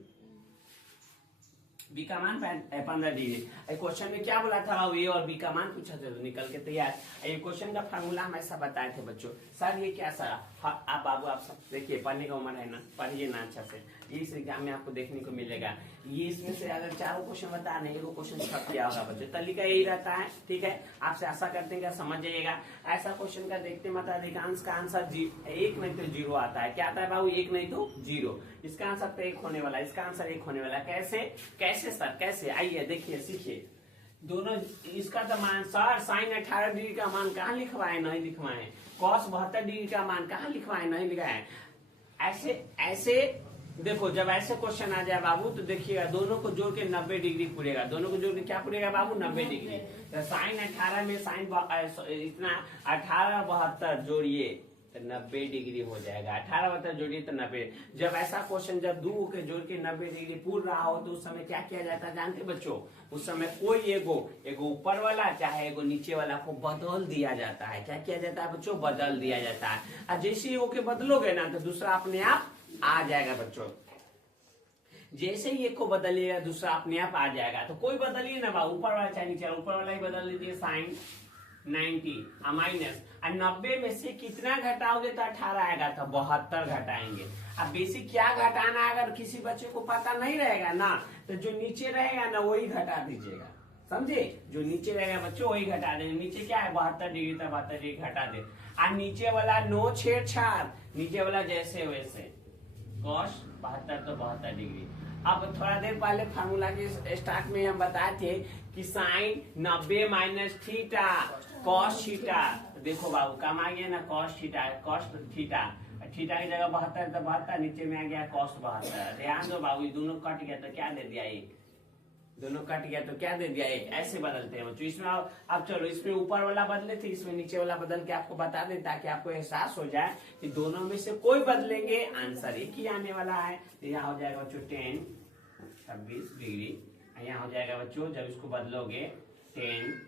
b का मान 15 डिग्री। क्वेश्चन में क्या बोला था बाबू, a और b का मान पूछा था, तो निकल के तैयार। ये क्वेश्चन का फार्मूला हम ऐसा बताए थे बच्चों। सर ये क्या सर? आप बाबू आप सब देखिए, पढ़ने का उम्र है ना, पढ़िए ना अच्छा से, इस एग्जाम में आपको देखने को मिलेगा। ये इसमें से अगर चारों क्वेश्चन बता रहे हैं, 1 क्वेश्चन छप गया होगा बच्चों, तरीका यही रहता है। ठीक है, आपसे आशा करते हैं कि समझ जाइएगा। ऐसा क्वेश्चन का देखते मत अधिकांश का आंसर 1 नहीं तो 0 आता है। क्या आता है बाबू? 1 नहीं तो 0। इसका आंसर तो 1 होने वाला है, इसका आंसर 1 होने वाला है। कैसे कैसे सर कैसे? आइए देखिए सीखिए दोनों। इसका तो मान सर साइन 18 डिग्री का मान कहाँ लिखवाए? नहीं लिखवाए। कॉस 72 डिग्री का मान कहाँ लिखवाए? नहीं लिखाए। ऐसे ऐसे देखो, जब ऐसे क्वेश्चन आ जाए बाबू, तो देखिएगा दोनों को जोड़ के 90 डिग्री पूरेगा। दोनों को जोड़ के क्या पूरेगा बाबू? 90 डिग्री। तो साइन 18 में साइन इतना 18 72 जोड़िए तो 90 डिग्री हो जाएगा। 18 72 जोड़िए तो 90। जब ऐसा क्वेश्चन जब 2 के जोड़ के 90 डिग्री पूर रहा हो, तो उस समय क्या किया जाता है जानते बच्चों? उस समय कोई एगो ऊपर वाला चाहे एगो नीचे वाला को बदल दिया जाता है। क्या किया जाता है बच्चों? बदल दिया जाता है। और जैसे ही ओके बदलोगे ना, तो दूसरा अपने आप आ जाएगा बच्चों। जैसे ही एक को बदलिएगा, दूसरा अपने आप आ जाएगा। तो कोई बदलिए ना बाबू, ऊपर वाला चाहे नीचे, ऊपर वाला ही बदल दीजिए। साइन 90 माइनस 90 में से कितना घटाओगे तो 18 आएगा, तो 72 घटाएंगे। अब बेसिक क्या घटाना है, अगर किसी बच्चे को पता नहीं रहेगा ना, तो जो नीचे रहेगा ना वही घटा दीजिएगा। समझे? जो नीचे रहेगा बच्चों वही घटा देंगे। नीचे क्या है 72 डिग्री, तो 72 डिग्री घटा दे। और नीचे वाला नो छेड़छाड़, नीचे वाला जैसे वैसे कॉस 72 तो 72 डिग्री। अब थोड़ा देर पहले फार्मूला के स्टार्ट में हम बताए थे कि sine 90 minus theta cos theta. देखो बाबू काम आ गया ना, cos theta cos theta, theta की जगह 72 तो 72, नीचे में आ गया कॉस 72। ध्यान दो बाबू, दोनों कट गया तो क्या दे दिया 1, दोनों कट गया तो क्या दे दिया 1। ऐसे बदलते हैं बच्चों। इसमें अब चलो, इसमें ऊपर वाला बदले थे, इसमें नीचे वाला बदल के आपको बता दें, ताकि आपको एहसास हो जाए कि दोनों में से कोई बदलेंगे आंसर एक ही आने वाला है। तो यहाँ हो जाएगा बच्चों 10 26 डिग्री। यहाँ हो जाएगा बच्चों, जब इसको बदलोगे 10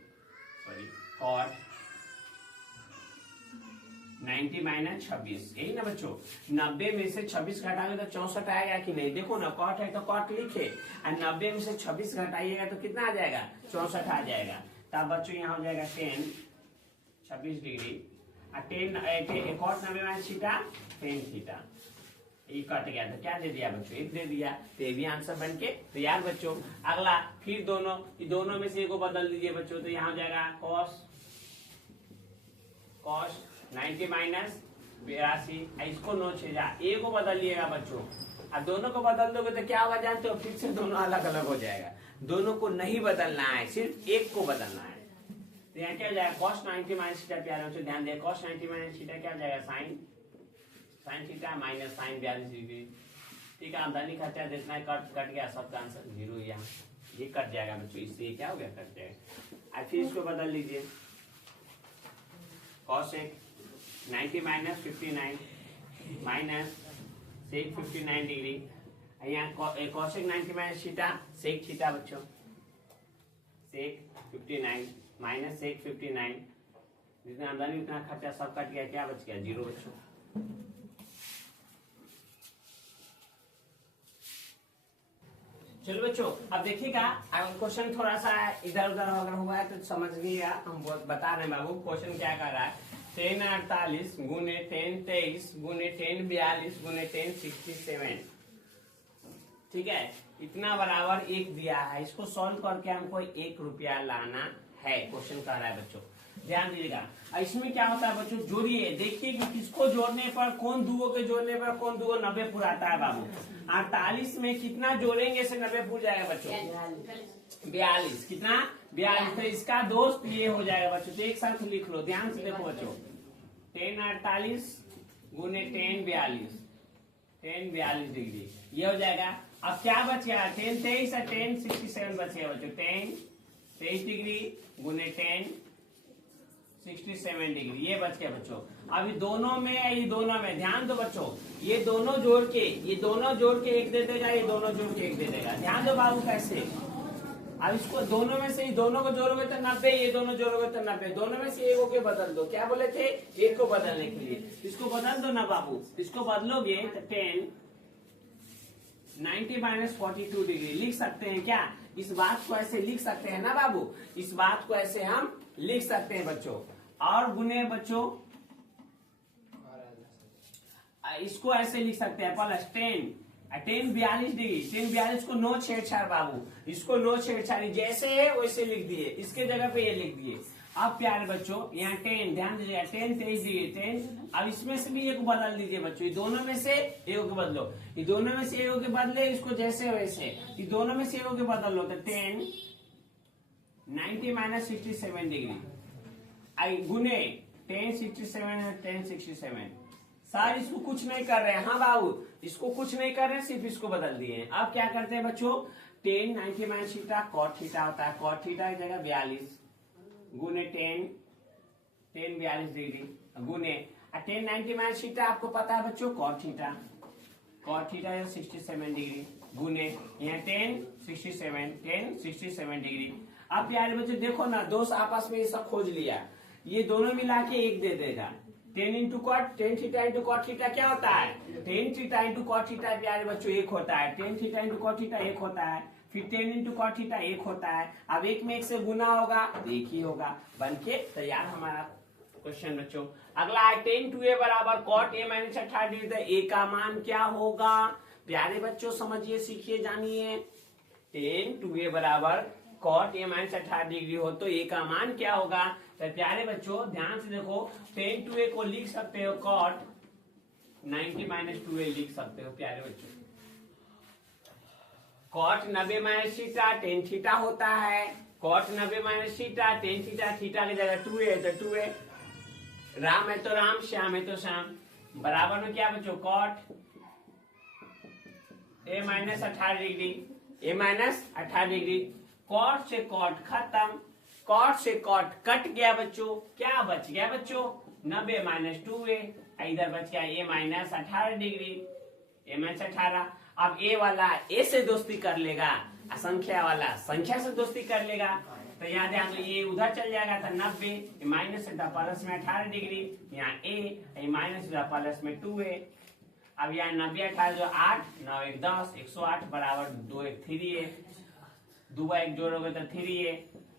कॉट 90 माइनस 26, यही ना बच्चों। 90 में से 26 घटाओगे तो 64 आएगा कि नहीं? देखो ना, कॉट है तो कॉट लिखे, और 90 में से 26 घटाइएगा तो कितना आ जाएगा? 64 आ जाएगा। तब बच्चों यहाँ हो जाएगा 10 26 डिग्री, और 10 कॉट 90 माइनस थीटा 10 थीटा। ये कट गया तो क्या दे दिया बच्चों? 1 दे दिया। तो ये भी आंसर बन के तैयार बच्चों। अगला फिर दोनों में से एक को बदल दीजिए बच्चों, तो यहाँ हो जाएगा कॉस 90 माइनस 82, इसको 9 छेजा, ए को बदलिएगा बच्चों। और दोनों को बदल दोगे तो क्या होगा जानते हो? फिर से दोनों अलग अलग हो जाएगा। दोनों को नहीं बदलना है, सिर्फ एक को बदलना है। तो यहाँ क्या हो जाएगा? Cos 90 minus theta. प्यारे बच्चों ध्यान दें, कॉस 90 माइनस थीटा क्या हो जाएगा? Sine theta minus sine 42 degree. ठीक है, आमदनी खर्चा जितना कट गया, सबका आंसर 0 यहाँ ये कट जाएगा बच्चों। इससे ये क्या हो गया? कट जाएगा। फिर इसको बदल लीजिए, cos 90 minus 59 minus sec 59 degree. यहाँ cosec 90 minus theta sec theta बच्चों, सेक 59 माइनस सेक 59। जितना आमदनी उतना खर्चा सब कट गया, क्या बच गया? 0 बच्चों। चलो बच्चों, अब देखिएगा, अगर क्वेश्चन थोड़ा सा इधर उधर अगर हुआ है तो समझ लिएगा। हम बता रहे हैं बाबू क्वेश्चन क्या कर रहा है। 10 48 गुने 10 23 गुने 10 42 गुने 10 67। ठीक है, इतना बराबर 1 दिया है। इसको सॉल्व करके हमको 1 रुपया लाना है, क्वेश्चन कर रहा है बच्चों, ध्यान दीजिएगा। इसमें क्या होता है बच्चों, जोड़िए, देखिए कि किसको जोड़ने पर, कौन दुओ के जोड़ने पर कौन दुओ 90 पुराता है बाबू। 48 में कितना जोड़ेंगे से 90 पूर जाएगा बच्चों, 42। कितना, 42। तो इसका दोस्त ये हो जाएगा बच्चों, तो एक साथ लिख लो, ध्यान से देखो बच्चों, 10 48 गुने 10 42, 10 42 डिग्री, ये हो जाएगा। अब क्या बचेगा, 10 23 और 10 67 बचेगा बच्चों, 10 23 डिग्री गुने 10 67 डिग्री, ये बच गया बच्चों। अभी दोनों में, ये दोनों में ध्यान दो बच्चों, ये दोनों जोड़ के, ये दोनों जोड़ के 1 दे देगा, ये दोनों जोड़ के 1 दे देगा। ध्यान दो बाबू कैसे। अब इसको दोनों में से, दोनों को जोड़ोगे तो 90, ये दोनों जोड़ोगे तो 90, दोनों में से एक को बदल दो। क्या बोले थे, एक को बदलने के लिए, इसको बदल दो ना बाबू। इसको बदलोगे तो 10 90 माइनस 42 डिग्री लिख सकते हैं क्या। इस बात को ऐसे लिख सकते हैं ना बाबू, इस बात को ऐसे हम लिख सकते हैं बच्चों। और गुने बच्चों, इसको ऐसे लिख सकते हैं प्लस 10 42 डिग्री, 10 42 को नो छेड़छाड़ बाबू, इसको नो छेड़छाड़, जैसे है वैसे लिख दिए, इसके जगह पे ये लिख दिए। अब प्यारे बच्चों यहाँ 10, ध्यान दीजिएगा, 10 23 डिग्री 10। अब इसमें से भी एक बदल दीजिए बच्चों, ये दोनों में से एक को बदलो, ये दोनों में से एक के बदले, इसको जैसे वैसे, ये दोनों में से एक के बदल लो, तो 10 90 माइनस 67 डिग्री, आई गुने 10 67 10 67। सर इसको कुछ नहीं कर रहे हैं, हाँ बाबू इसको कुछ नहीं कर रहे हैं, सिर्फ इसको बदल दिए हैं। अब क्या करते हैं बच्चों, 10 90 माइनस थीटा कॉट थीटा होता है, कॉट थीटा की जगह 42 गुने 10 42 डिग्री गुने 10 90 माइनस थीटा आपको पता है बच्चों, कॉट थीटा 67 डिग्री गुने यहाँ 10 67 डिग्री। अब प्यारे बच्चों देखो ना, दोस्त आपस में ये सब खोज लिया, ये दोनों मिला के 1 दे देगा। 10 into cot, 10 theta into cot theta क्या होता है, 10 थीटा इंटू कॉट थीटा प्यारे बच्चों 1 होता है, 10 थीटा इंटू कॉट थीटा 1 होता है, फिर 10 इंटू कॉट थीटा 1 होता है। अब 1 में 1 से गुना होगा तो 1 ही होगा, बन के तैयार हमारा क्वेश्चन बच्चों। अगला है 10 2a बराबर कॉट a माइनस 18 डिग्री, तो a का मान क्या होगा प्यारे बच्चों, समझिए सीखिए जानिए। 10 2a बराबर कॉट a माइनस 18 डिग्री हो तो a का मान क्या होगा। तो प्यारे बच्चों ध्यान से देखो, 10 2a को लिख सकते हो कॉट 90 माइनस 2a लिख सकते हो प्यारे बच्चों। कॉट 90 माइनस थीटा 10 थीटा होता है, cot 90 minus theta 10 theta, theta की जगह 2a है तो 2a, राम है तो राम, श्याम है तो श्याम, बराबर में क्या बच्चों cot a minus 18 degree, a minus 18 degree. Cot से कॉट खत्म, कॉट से कॉट कट गया बच्चों, क्या बच गया बच्चों 90 माइनस 2a, इधर बच गया a minus 18 degree, a minus 18। अब a वाला a से दोस्ती कर लेगा, असंख्या वाला संख्या से दोस्ती कर लेगा, तो याद है तो ये उधर चल जाएगा था 90, माइनस प्लस में 18 डिग्री, यहाँ a माइनस प्लस में 2a। अब यहाँ 90 18 जो 8 9 1 10 108 बराबर 2 1 3 है, 2 1 जोड़ोगे तो 3 है,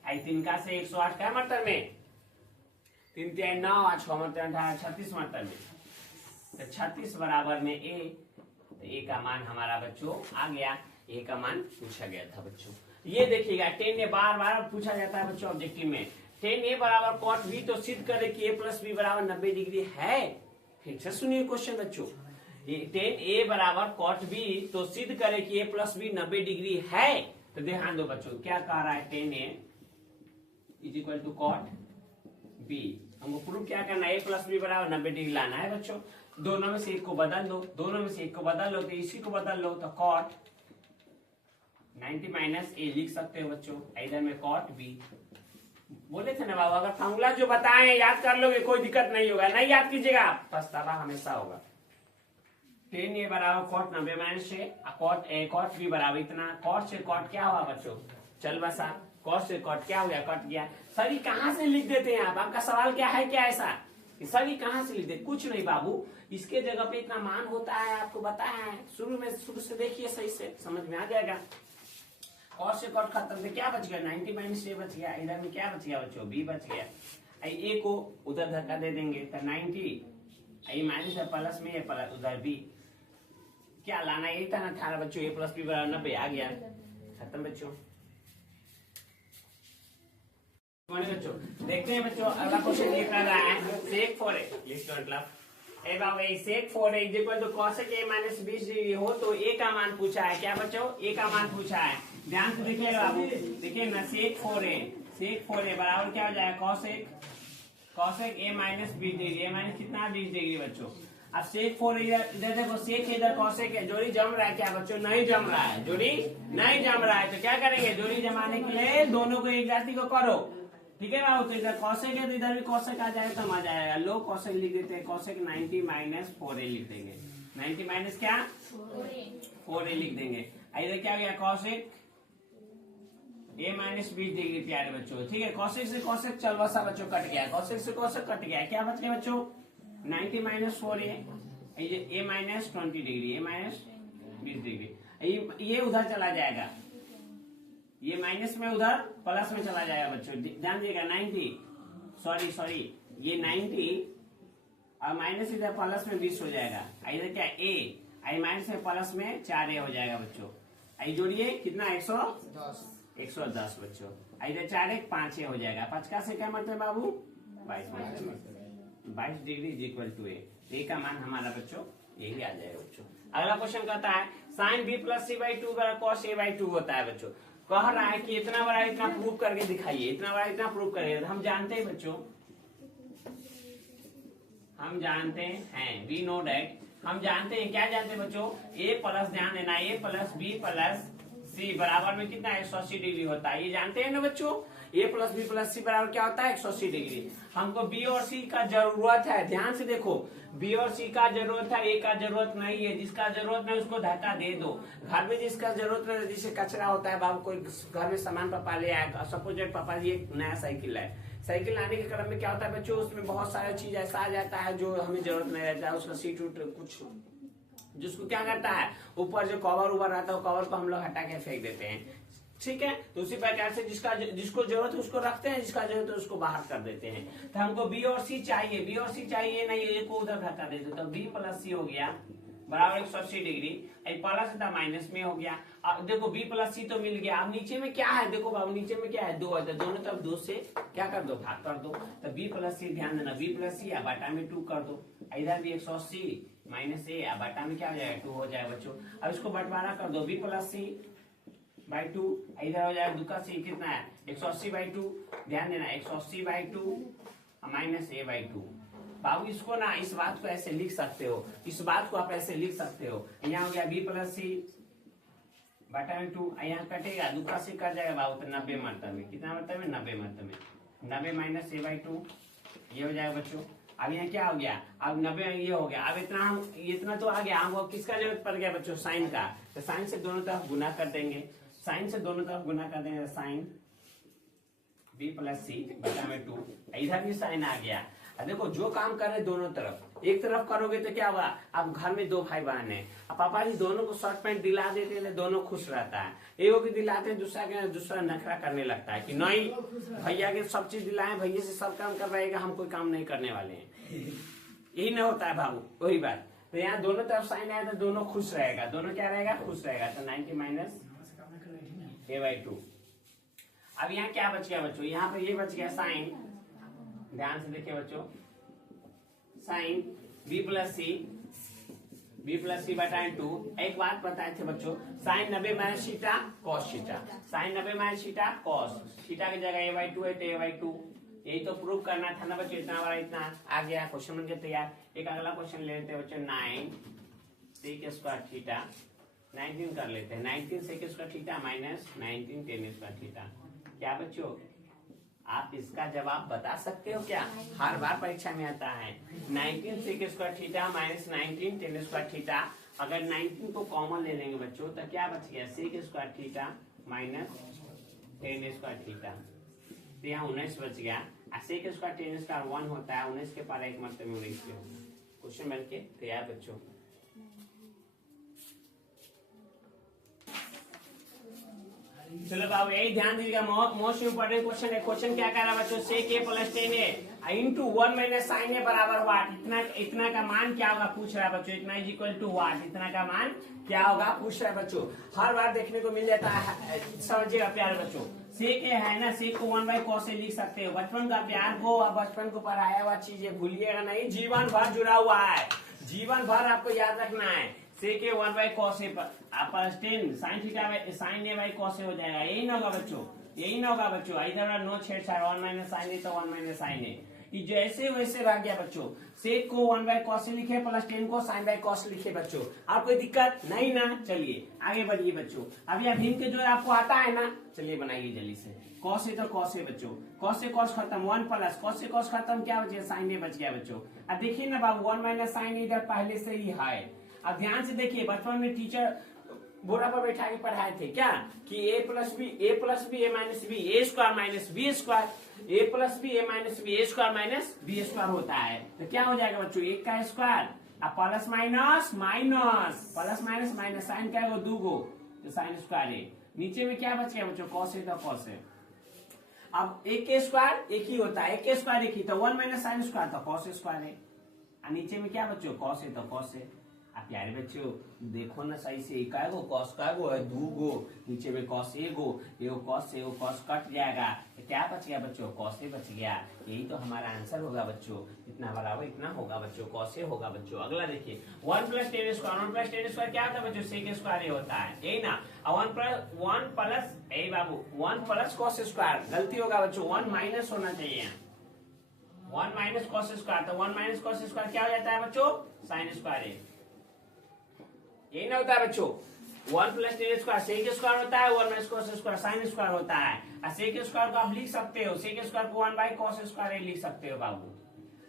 आई 3 का से 108 क्या मतलब में 3 3 9 8 6 मतलब 18 36 मतलब में, तो 36 बराबर में a, तो a का मान हमारा बच्चों आ गया, a का मान पूछा गया था बच्चों। ये देखिएगा 10 a बार बार पूछा जाता है बच्चों ऑब्जेक्टिव में। 10 a बराबर कॉट b तो सिद्ध करे कि a प्लस b बराबर 90 डिग्री है। फिर से सुनिए क्वेश्चन बच्चों, 10 a बराबर कॉट b तो सिद्ध करे कि a प्लस b 90 डिग्री है। तो ध्यान दो बच्चों क्या कह रहा है, 10 a is equal to cot b, हमको प्रूव क्या करना है, a प्लस b बराबर 90 डिग्री लाना है बच्चों। दोनों में से एक को बदल दो, दोनों में से एक को बदल लो तो इसी को बदल लो, तो कॉट 90 माइनस a लिख सकते हो बच्चों, इधर में कॉट b। बोले थे ना बाबा अगर फॉर्मूला जो बताए याद कर लोगे कोई दिक्कत नहीं होगा, नहीं याद कीजिएगा पछतावा हमेशा होगा। 10 a बराबर कॉट 90 माइनस से कॉट b बराबर इतना, कॉट से कॉट क्या हुआ बच्चों चल बसा, कॉट से कॉट क्या हो गया कट गया। सर ये कहाँ से लिख देते हैं आप, आपका सवाल क्या है क्या ऐसा, सर ये कहाँ से लिख दे, कुछ नहीं बाबू, इसके जगह पे इतना मान होता है आपको बताया है, शुरू से देखिए सही से समझ में आ जाएगा। कॉट से कॉट खत्म, क्या बच गया 90 माइनस a बच गया, इधर में क्या बच गया बच्चों b बच गया। ए को उधर धक्का दे देंगे तो 90, ये माइनस है प्लस में, ये प्लस उधर भी क्या लाना, यही था ना 18 बच्चों, ए प्लस बी बराबर 90 आ गया, खत्म बच्चों। बच्चों देखते हैं बच्चों अगला क्वेश्चन ये कर रहा है sec 4a, मतलब ए बाबू sec 4a is equal to cosec a minus 20 degree हो तो a का मान पूछा है, क्या बच्चों a का मान पूछा है, ध्यान से देखिएगा बाबू, देखिए ना sec 4a बराबर क्या हो जाएगा cosec a minus 20 degree, a minus कितना 20 डिग्री बच्चों। अब sec 4a इधर देखो sec इधर cosec है, जोड़ी जम रहा है क्या बच्चों, नहीं जम रहा है, जोड़ी नहीं जम रहा है तो क्या करेंगे, जोड़ी जमाने के लिए दोनों को एक जाति को करो, ठीक है बाबू। तो इधर cosec है तो इधर भी cosec आ जाएगा तो मजा आएगा, लो cosec लिख देते हैं, cosec 90 माइनस 4a लिख देंगे, 90 माइनस क्या 4a लिख देंगे। इधर क्या गया cosec a माइनस 20 डिग्री प्यारे बच्चों, ठीक है। cosec से cosec चल बसा बच्चों कट गया, cosec से cosec कट गया, क्या बच गया बच्चों 90 minus 4a, a minus 20 degree, a minus 20 degree, ये उधर चला जाएगा, ये माइनस में उधर प्लस में चला जाएगा बच्चों, ध्यान दिएगा 90 सॉरी ये 90 और माइनस इधर प्लस में 20 हो जाएगा, इधर क्या a माइनस में प्लस में 4a हो जाएगा बच्चों, आई जोड़िए कितना 110 बच्चों, इधर 4 1 5a हो जाएगा, 5 का से क्या मतलब बाबू 22 degree is equal to a का मान हमारा बच्चों यही आ जाएगा बच्चों। अगला क्वेश्चन कहता है sine b plus c by 2 बराबर cos a बाई 2 होता है बच्चों, कह रहा है कि इतना बड़ा इतना प्रूव करके दिखाइए, इतना बड़ा इतना प्रूव करिए। हम जानते हैं बच्चों, हम जानते हैं वी नो डैट, हम जानते हैं क्या जानते हैं बच्चों, a प्लस ध्यान देना a plus b plus c बराबर में कितना 180 डिग्री होता है, ये जानते हैं ना बच्चों, a plus b plus c बराबर क्या होता है 180 डिग्री। हमको b और c का जरूरत है, ध्यान से देखो b और c का जरूरत है, a का जरूरत नहीं है, जिसका जरूरत नहीं उसको धक्का दे दो। घर में जिसका जरूरत नहीं, जिसे कचरा होता है बाबू, कोई घर में सामान पापा ले आया, सपोज पापा ये नया साइकिल है, साइकिल लाने के क्रम में क्या होता है बच्चों, उसमें बहुत सारा चीज ऐसा आ जाता है जो हमें जरूरत नहीं रहता है, उसका सीट उट कुछ जिसको क्या करता है ऊपर जो कवर उवर रहता है कवर को हम लोग हटा के फेंक देते हैं, ठीक है। तो उसी प्रकार से जिसको जरूरत है उसको रखते हैं, जिसका जरूरत है उसको बाहर कर देते हैं। तो हमको बी और सी चाहिए नहीं, ए को उधर धक्का दे दो तो बी प्लस सी हो गया बराबर 180 डिग्री, प्लस था माइनस में हो गया। अब देखो बी प्लस सी तो मिल गया, अब नीचे में क्या है देखो बाबू, नीचे में क्या है 2 है, तो दोनों तरफ 2 से क्या कर दो भाग कर दो, तो बी प्लस सी ध्यान देना, बी प्लस सी बटा में 2 कर दो, इधर भी 180 माइनस ए बटा में क्या हो जाएगा 2 हो जाएगा बच्चों। अब इसको बंटवारा कर दो, बी प्लस सी बाई 2, इधर हो जाएगा 2 का सी कितना है 180 बाई 2, ध्यान देना 180 बाई 2 माइनस ए बाई 2। बाबू इसको ना इस बात को ऐसे लिख सकते हो, इस बात को आप ऐसे लिख सकते हो, यहाँ हो गया बी प्लस सी बटा में 2, यहाँ कटेगा 2 का सी कट जाएगा बाबू, तो 90 मरतबे, कितना मरतबे 90 मरतबे, 90 माइनस ए बाई 2 ये हो जाएगा बच्चों। अब यहाँ क्या हो गया, अब 90 ये हो गया, अब इतना तो आ गया, हमको किसका जरूरत पड़ गया बच्चों साइन का, तो साइन से दोनों तरफ गुना कर देंगे, साइन से दोनों तरफ गुना कर देंगे, साइन बी प्लस सी बटा में 2, इधर भी साइन आ गया। अब देखो जो काम कर रहे दोनों तरफ, एक तरफ करोगे तो क्या होगा, अब घर में 2 भाई बहन है, अब पापा जी दोनों को शर्ट पैंट दिला देते हैं, दोनों खुश रहता है, एगो को दिलाते हैं दूसरा नखरा करने लगता है कि नहीं भैया के सब चीज दिलाएं, भैया से सब काम करवाएगा, हम कोई काम नहीं करने वाले हैं, यही नहीं होता है बाबू, वही बात। तो यहाँ दोनों तरफ साइन आया तो दोनों खुश रहेगा, दोनों क्या रहेगा खुश रहेगा, तो 90 माइनस ए बाई 2। अब यहाँ क्या बच गया बच्चों, यहाँ पे ये बच गया साइन, ध्यान से देखिए बच्चों, साइन बी प्लस सी बटा 2। एक बात बताए थे बच्चों, sine 90 minus theta cos theta, sine 90 minus theta cos theta की जगह ए बाई 2 है तो ए बाई 2, यही तो प्रूव करना था ना बच्चों, इतना बड़ा इतना आ गया, क्वेश्चन बन के तैयार। एक अगला क्वेश्चन ले लेते हैं बच्चों, 9 सेक स्क्वायर थीटा 19 कर लेते हैं, 19 sec square theta minus 19 tan square theta. क्या बच्चों आप इसका जवाब बता सकते हो क्या, हर बार परीक्षा में आता है, 19 sec square theta minus 19 tan square theta, अगर 19 को कॉमन ले लेंगे बच्चों तो क्या बच गया sec square theta minus ten square theta, तो यहाँ 19 बच गया, सेक स्क्वायर टेन स्क्वायर 1 होता है, 19 के पार एक मरतबे में 19 के क्वेश्चन बन के तैयार बच्चों। चलो बाबू यही ध्यान दीजिएगा, मोस्ट इंपोर्टेंट क्वेश्चन है। क्वेश्चन क्या कह रहा है बच्चों, सेक ए प्लस टेन ए इंटू 1 माइनस साइन ए बराबर वाट, इतना का मान क्या होगा पूछ रहा है बच्चों, इतना इज इक्वल टू वाट, इतना का मान क्या होगा पूछ रहा है बच्चों। हर बार देखने को मिल जाता है, समझिएगा प्यारे बच्चों। सेक है ना, सेक को 1/cos से लिख सकते हो। बचपन का प्यार को और बचपन को पढ़ाया हुआ चीजें भूलिएगा नहीं, जीवन भर जुड़ा हुआ है, जीवन भर आपको याद रखना है। सेक 1/cos से plus 10 sine theta sine A by cos से हो जाएगा, यही ना होगा बच्चों, यही ना होगा बच्चों। इधर नो छेड़छाड़, 1 माइनस साइन ए तो 1 माइनस साइन ए, जैसे वैसे रह गया बच्चों। सेक को 1/cos से लिखे प्लस 10 को साइन बाई कॉस लिखे बच्चों, आप कोई दिक्कत नहीं ना। चलिए आगे बढ़िए बच्चों। अब यह भिन्न के जो आपको आता है ना, चलिए बनाइए जल्दी से। कॉस है तो कॉस है बच्चों, कॉस से कॉस खत्म, 1 प्लस कॉस से कॉस खत्म, क्या बचे साइन ए बच गया बच्चों। अब देखिए ना बाबू 1 माइनस साइन इधर पहले से ही है। अब ध्यान से देखिए, बचपन में टीचर बोरा पर बैठा के पढ़ाए थे क्या कि ए प्लस बी ए माइनस बी ए स्क्वायर माइनस बी स्क्वायर, ए प्लस बी ए माइनस बी ए स्क्वायर माइनस बी स्क्वायर होता है। तो क्या हो जाएगा बच्चों, एक का स्क्वायर, अब plus minus minus plus minus minus, sine क्या है 2 गो तो साइन स्क्वायर है। नीचे में क्या बच गया बच्चों, कॉस है तो कॉस है। अब एक के स्क्वायर एक ही होता है, एक के स्क्वायर एक ही, तो 1 माइनस साइन स्क्वायर तो कॉस स्क्वायर है। और नीचे में क्या बच्चों, कॉस है तो कॉस है। अब प्यारे बच्चों देखो ना सही से, इकागो कॉस का गो है 2 गो, नीचे में कॉस एगो, एगो कॉस से एगो कॉस कट जाएगा, तो क्या बच गया बच्चों, कॉस ए बच गया। यही तो हमारा आंसर होगा बच्चों, इतना बराबर इतना होगा बच्चों, कॉस ए होगा बच्चों। अगला देखिए 1 प्लस 10 स्क्वायर, 1 प्लस 10 स्क्वायर क्या होता है बच्चों, सेक स्क्वायर होता है, यही ना। 1 प्लस ए बाबू 1 प्लस कॉस स्क्वायर, गलती होगा बच्चों, 1 माइनस होना चाहिए, 1 माइनस कॉस स्क्वायर, तो 1 माइनस कॉस स्क्वायर क्या हो जाता है बच्चों, साइन स्क्वायर है। यही ना होता है बच्चों, 1 प्लस 10 स्क्वायर सेक स्क्वायर होता है, 1 minus cos square sine square होता है। और सेक स्क्वायर को आप लिख सकते हो, सेक स्क्वायर को 1/cos स्क्वायर लिख सकते हो बाबू।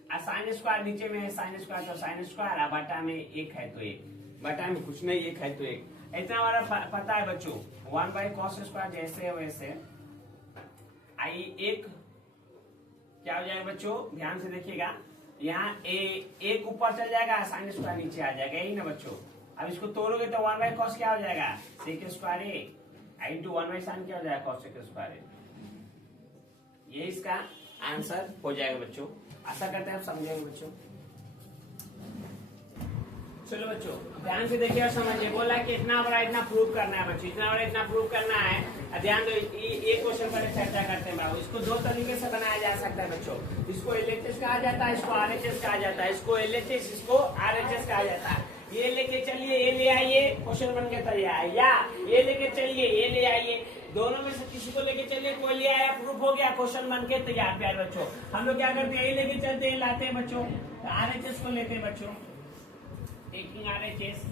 और साइन स्क्वायर नीचे में है, साइन स्क्वायर तो साइन स्क्वायर, और बटा में 1 है तो 1, बटा में कुछ नहीं 1 है तो 1, इतना हमारा पता है बच्चों। 1/cos स्क्वायर जैसे है वैसे आई 1 क्या हो जाएगा बच्चों, ध्यान से देखिएगा, यहाँ एक ऊपर चल जाएगा, साइन स्क्वायर नीचे आ जाएगा, यही ना बच्चों। अब इसको तोड़ोगे तो 1/cos क्या हो जाएगा, सेक स्क्वायर ए इंटू 1/sin क्या हो जाएगा, cos सेक स्क्वायर ए। ये इसका आंसर हो जाएगा बच्चों। आशा करते हैं आप समझेंगे बच्चों। चलो बच्चों ध्यान से देखिए और समझिए, बोला कि इतना बड़ा इतना प्रूव करना है बच्चों, इतना बड़ा इतना प्रूव करना है। ध्यान दो, ये क्वेश्चन पर चर्चा करते हैं बाबू। इसको 2 तरीके से बनाया जा सकता है बच्चों, इसको एलएचएस कहा जाता है, इसको आरएचएस कहा जाता है, इसको एलएचएस इसको आरएचएस कहा जाता है। ये लेके चलिए, ये ले आइए, क्वेश्चन बन के तैयार, या ये लेके चलिए, ये ले आइए, दोनों में से किसी को लेके चलिए, कोई ले आया प्रूफ हो गया, क्वेश्चन बन के तैयार। प्यार बच्चों हम लोग क्या करते हैं, ये लेके चलते हैं, लाते हैं बच्चों, आरएचएस को लेते हैं बच्चों, टेकिंग आरएचएस,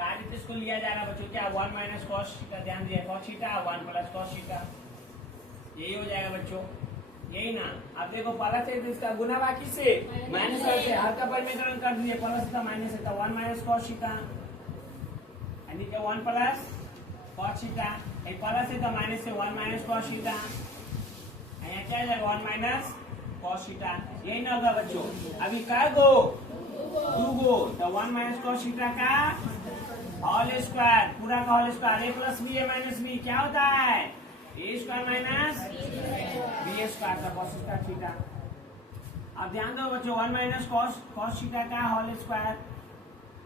आरएचएस को लिया जा रहा बच्चों क्या, 1 माइनस कॉस थीटा, ध्यान दिया cos theta 1 plus cos theta, यही हो जाएगा बच्चों, यही ना। अब देखो प्लस है तो इसका गुना बाकी से माइनस करके हर का परिमेयकरण कर दिए, प्लस था माइनस है तो 1 माइनस कॉस थीटा, यानी कि 1 प्लस कॉस थीटा, एक प्लस है तो माइनस से 1 माइनस कॉस थीटा, यहाँ क्या जाएगा 1 माइनस कॉस थीटा, यही ना होगा बच्चों। अभी क्या गो 2 गो तो 1 माइनस कॉस थीटा का होल स्क्वायर, पूरा का होल स्क्वायर, ए प्लस बी ए माइनस बी क्या होता है, ए स्क्वायर माइनस बी स्क्वायर का कॉस स्क्वायर थीटा। अब ध्यान दो बच्चों, 1 माइनस कॉस थीटा का होल स्क्वायर,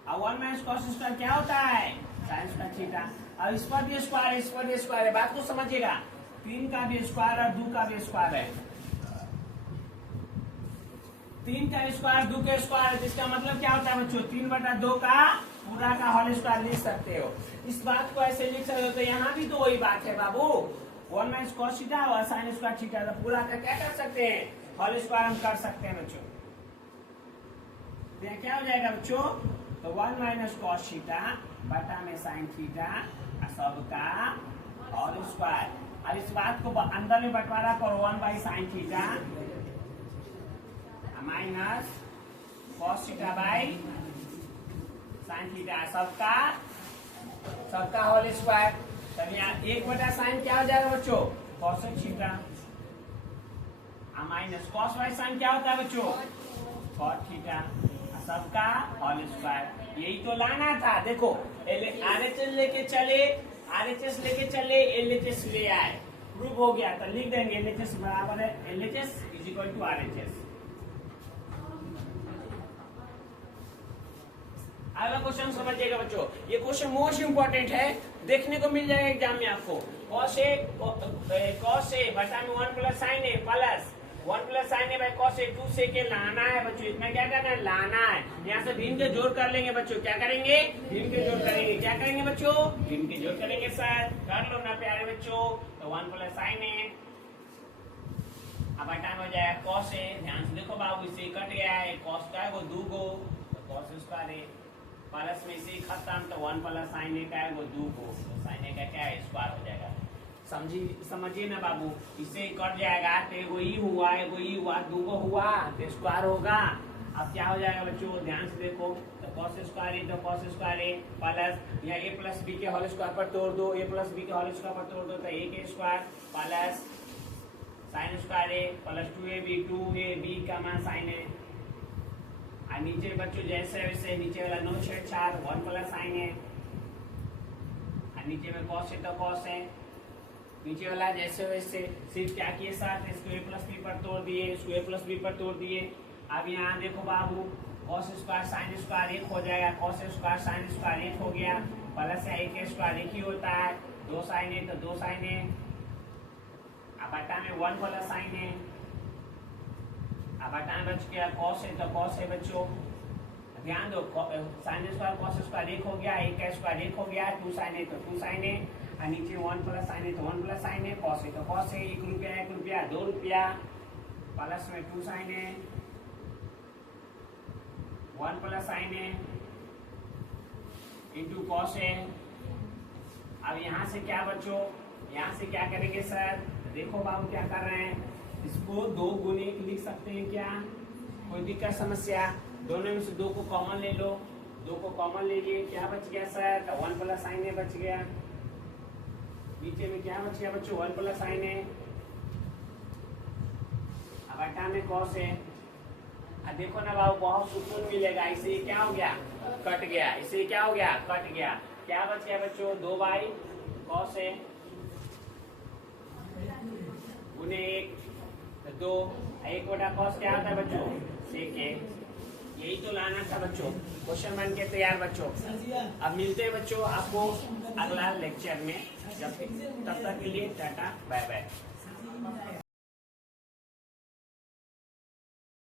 और 1 माइनस कॉस स्क्वायर क्या होता है, साइन स्क्वायर थीटा। अब इस पर भी स्क्वायर, इस पर भी स्क्वायर है, बात को समझिएगा, 3 का भी स्क्वायर और 2 का भी स्क्वायर है, 3 का स्क्वायर 2 का स्क्वायर, जिसका मतलब क्या होता है बच्चों, 3/2 का पूरा का होल स्क्वायर लिख सकते हो। इस बात को ऐसे लिख सकते हो, तो यहाँ भी तो वही बात है बाबू, 1 माइनस कॉस थीटा और साइन स्क्वायर थीटा, तो पूरा का क्या कर सकते हैं, होल स्क्वायर हम कर सकते हैं बच्चों। तो क्या हो जाएगा बच्चों, तो 1 माइनस कॉस थीटा बटा में साइन थीटा सबका होल स्क्वायर। अब इस बात को अंदर में बंटवारा करो, 1/sin theta minus cos theta by sine theta सबका होल स्क्वायर। तब यहाँ 1/sin क्या हो जाएगा बच्चों, cos theta, minus cos by sign क्या होता है बच्चों, कॉस थीटा, सबका होल स्क्वायर। यही तो लाना था। देखो आरएचएस लेके चले, एलएचएस ले आए, प्रूव हो गया, तो लिख देंगे एलएचएस बराबर है, LHS is equal to RHS. अगला क्वेश्चन समझिएगा बच्चों, ये क्वेश्चन मोस्ट इंपोर्टेंट है, देखने को मिल जाएगा एग्जाम में आपको। cos a बटा में 1 plus sign A plus 1 plus sign A by cos a 2 से के लाना है बच्चों, इतना क्या करना है, लाना है। यहाँ से भिन्न के जोड़ कर लेंगे बच्चों, क्या करेंगे, भिन्न के जोड़ करेंगे, क्या करेंगे बच्चों, भिन्न के जोड़ करेंगे सर, कर लो ना प्यारे बच्चों। तो 1 प्लस साइन ए अब बटा में हो जाएगा cos a, ध्यान से देखो बाबू, इससे कट गया है, cos का है वो 2 गो, तो cos स्क्वायर है प्लस में इसे खत्म, तो 1 प्लस साइन ए का है वो 2 को, तो साइन ए का क्या है, स्क्वायर हो जाएगा। समझिए ना बाबू, इससे कट जाएगा, तो एगो ई हुआ, एगो ई हुआ, 2 को हुआ तो स्क्वायर होगा। अब क्या हो जाएगा बच्चों, ध्यान से देखो, तो cos स्क्वायर है तो cos स्क्वायर है प्लस या a प्लस बी के होल स्क्वायर पर तोड़ दो, a प्लस बी के होल स्क्वायर पर तोड़ दो तो a के स्क्वायर प्लस साइन स्क्वायर है प्लस 2ab का मान साइन है, और नीचे बच्चों जैसे वैसे नीचे वाला 9 छेद 4 1 प्लस साइन है, और नीचे में cos है तो cos है, नीचे वाला जैसे वैसे सिर्फ क्या किए साथ इसको a प्लस बी पर तोड़ दिए, इसको a प्लस बी पर तोड़ दिए। अब यहाँ देखो बाबू, cos स्क्वायर साइन स्क्वायर 1 हो जाएगा, cos स्क्वायर साइन स्क्वायर 1 हो गया, प्लस या 1 स्क्वायर 1 ही होता है, 2 साइन है तो 2 साइन है, अब बटा में 1 प्लस साइन है, अब बटा में बच गया cos है तो cos है बच्चों, ध्यान दो, साइन स्क्वायर cos स्क्वायर 1 हो गया, 1 का स्क्वायर 1 हो गया, 2 साइन है तो 2 साइन है, और नीचे 1 प्लस साइन है तो 1 प्लस साइन है, cos है तो cos है, 1 रुपया 1 रुपया 2 रुपया, प्लस में 2 साइन है 1 प्लस साइन है इंटू cos है। अब यहाँ से क्या बच्चों, यहाँ से क्या करेंगे सर, देखो बाबू क्या कर रहे हैं, इसको 2 गुने 1 लिख सकते हैं क्या, कोई दिक्कत समस्या, दोनों में से 2 को कॉमन ले लो, 2 को कॉमन ले लिए, क्या बच गया सर, तो 1 प्लस साइन है बच गया, नीचे में क्या बच गया बच्चों, 1 प्लस साइन है, अब बटा में cos है। अब देखो ना बाबू बहुत सुकून मिलेगा, इसे क्या हो गया, कट गया, इसे क्या हो गया, कट गया, क्या बच गया बच्चों, 2 बाई cos है गुने 1 तो 2, 1 बटा cos क्या आता है बच्चों, sec है। यही तो लाना था बच्चों, क्वेश्चन बन के तैयार बच्चों। अब मिलते हैं बच्चों आपको अगला लेक्चर में, तब तक के लिए टाटा बाय बाय।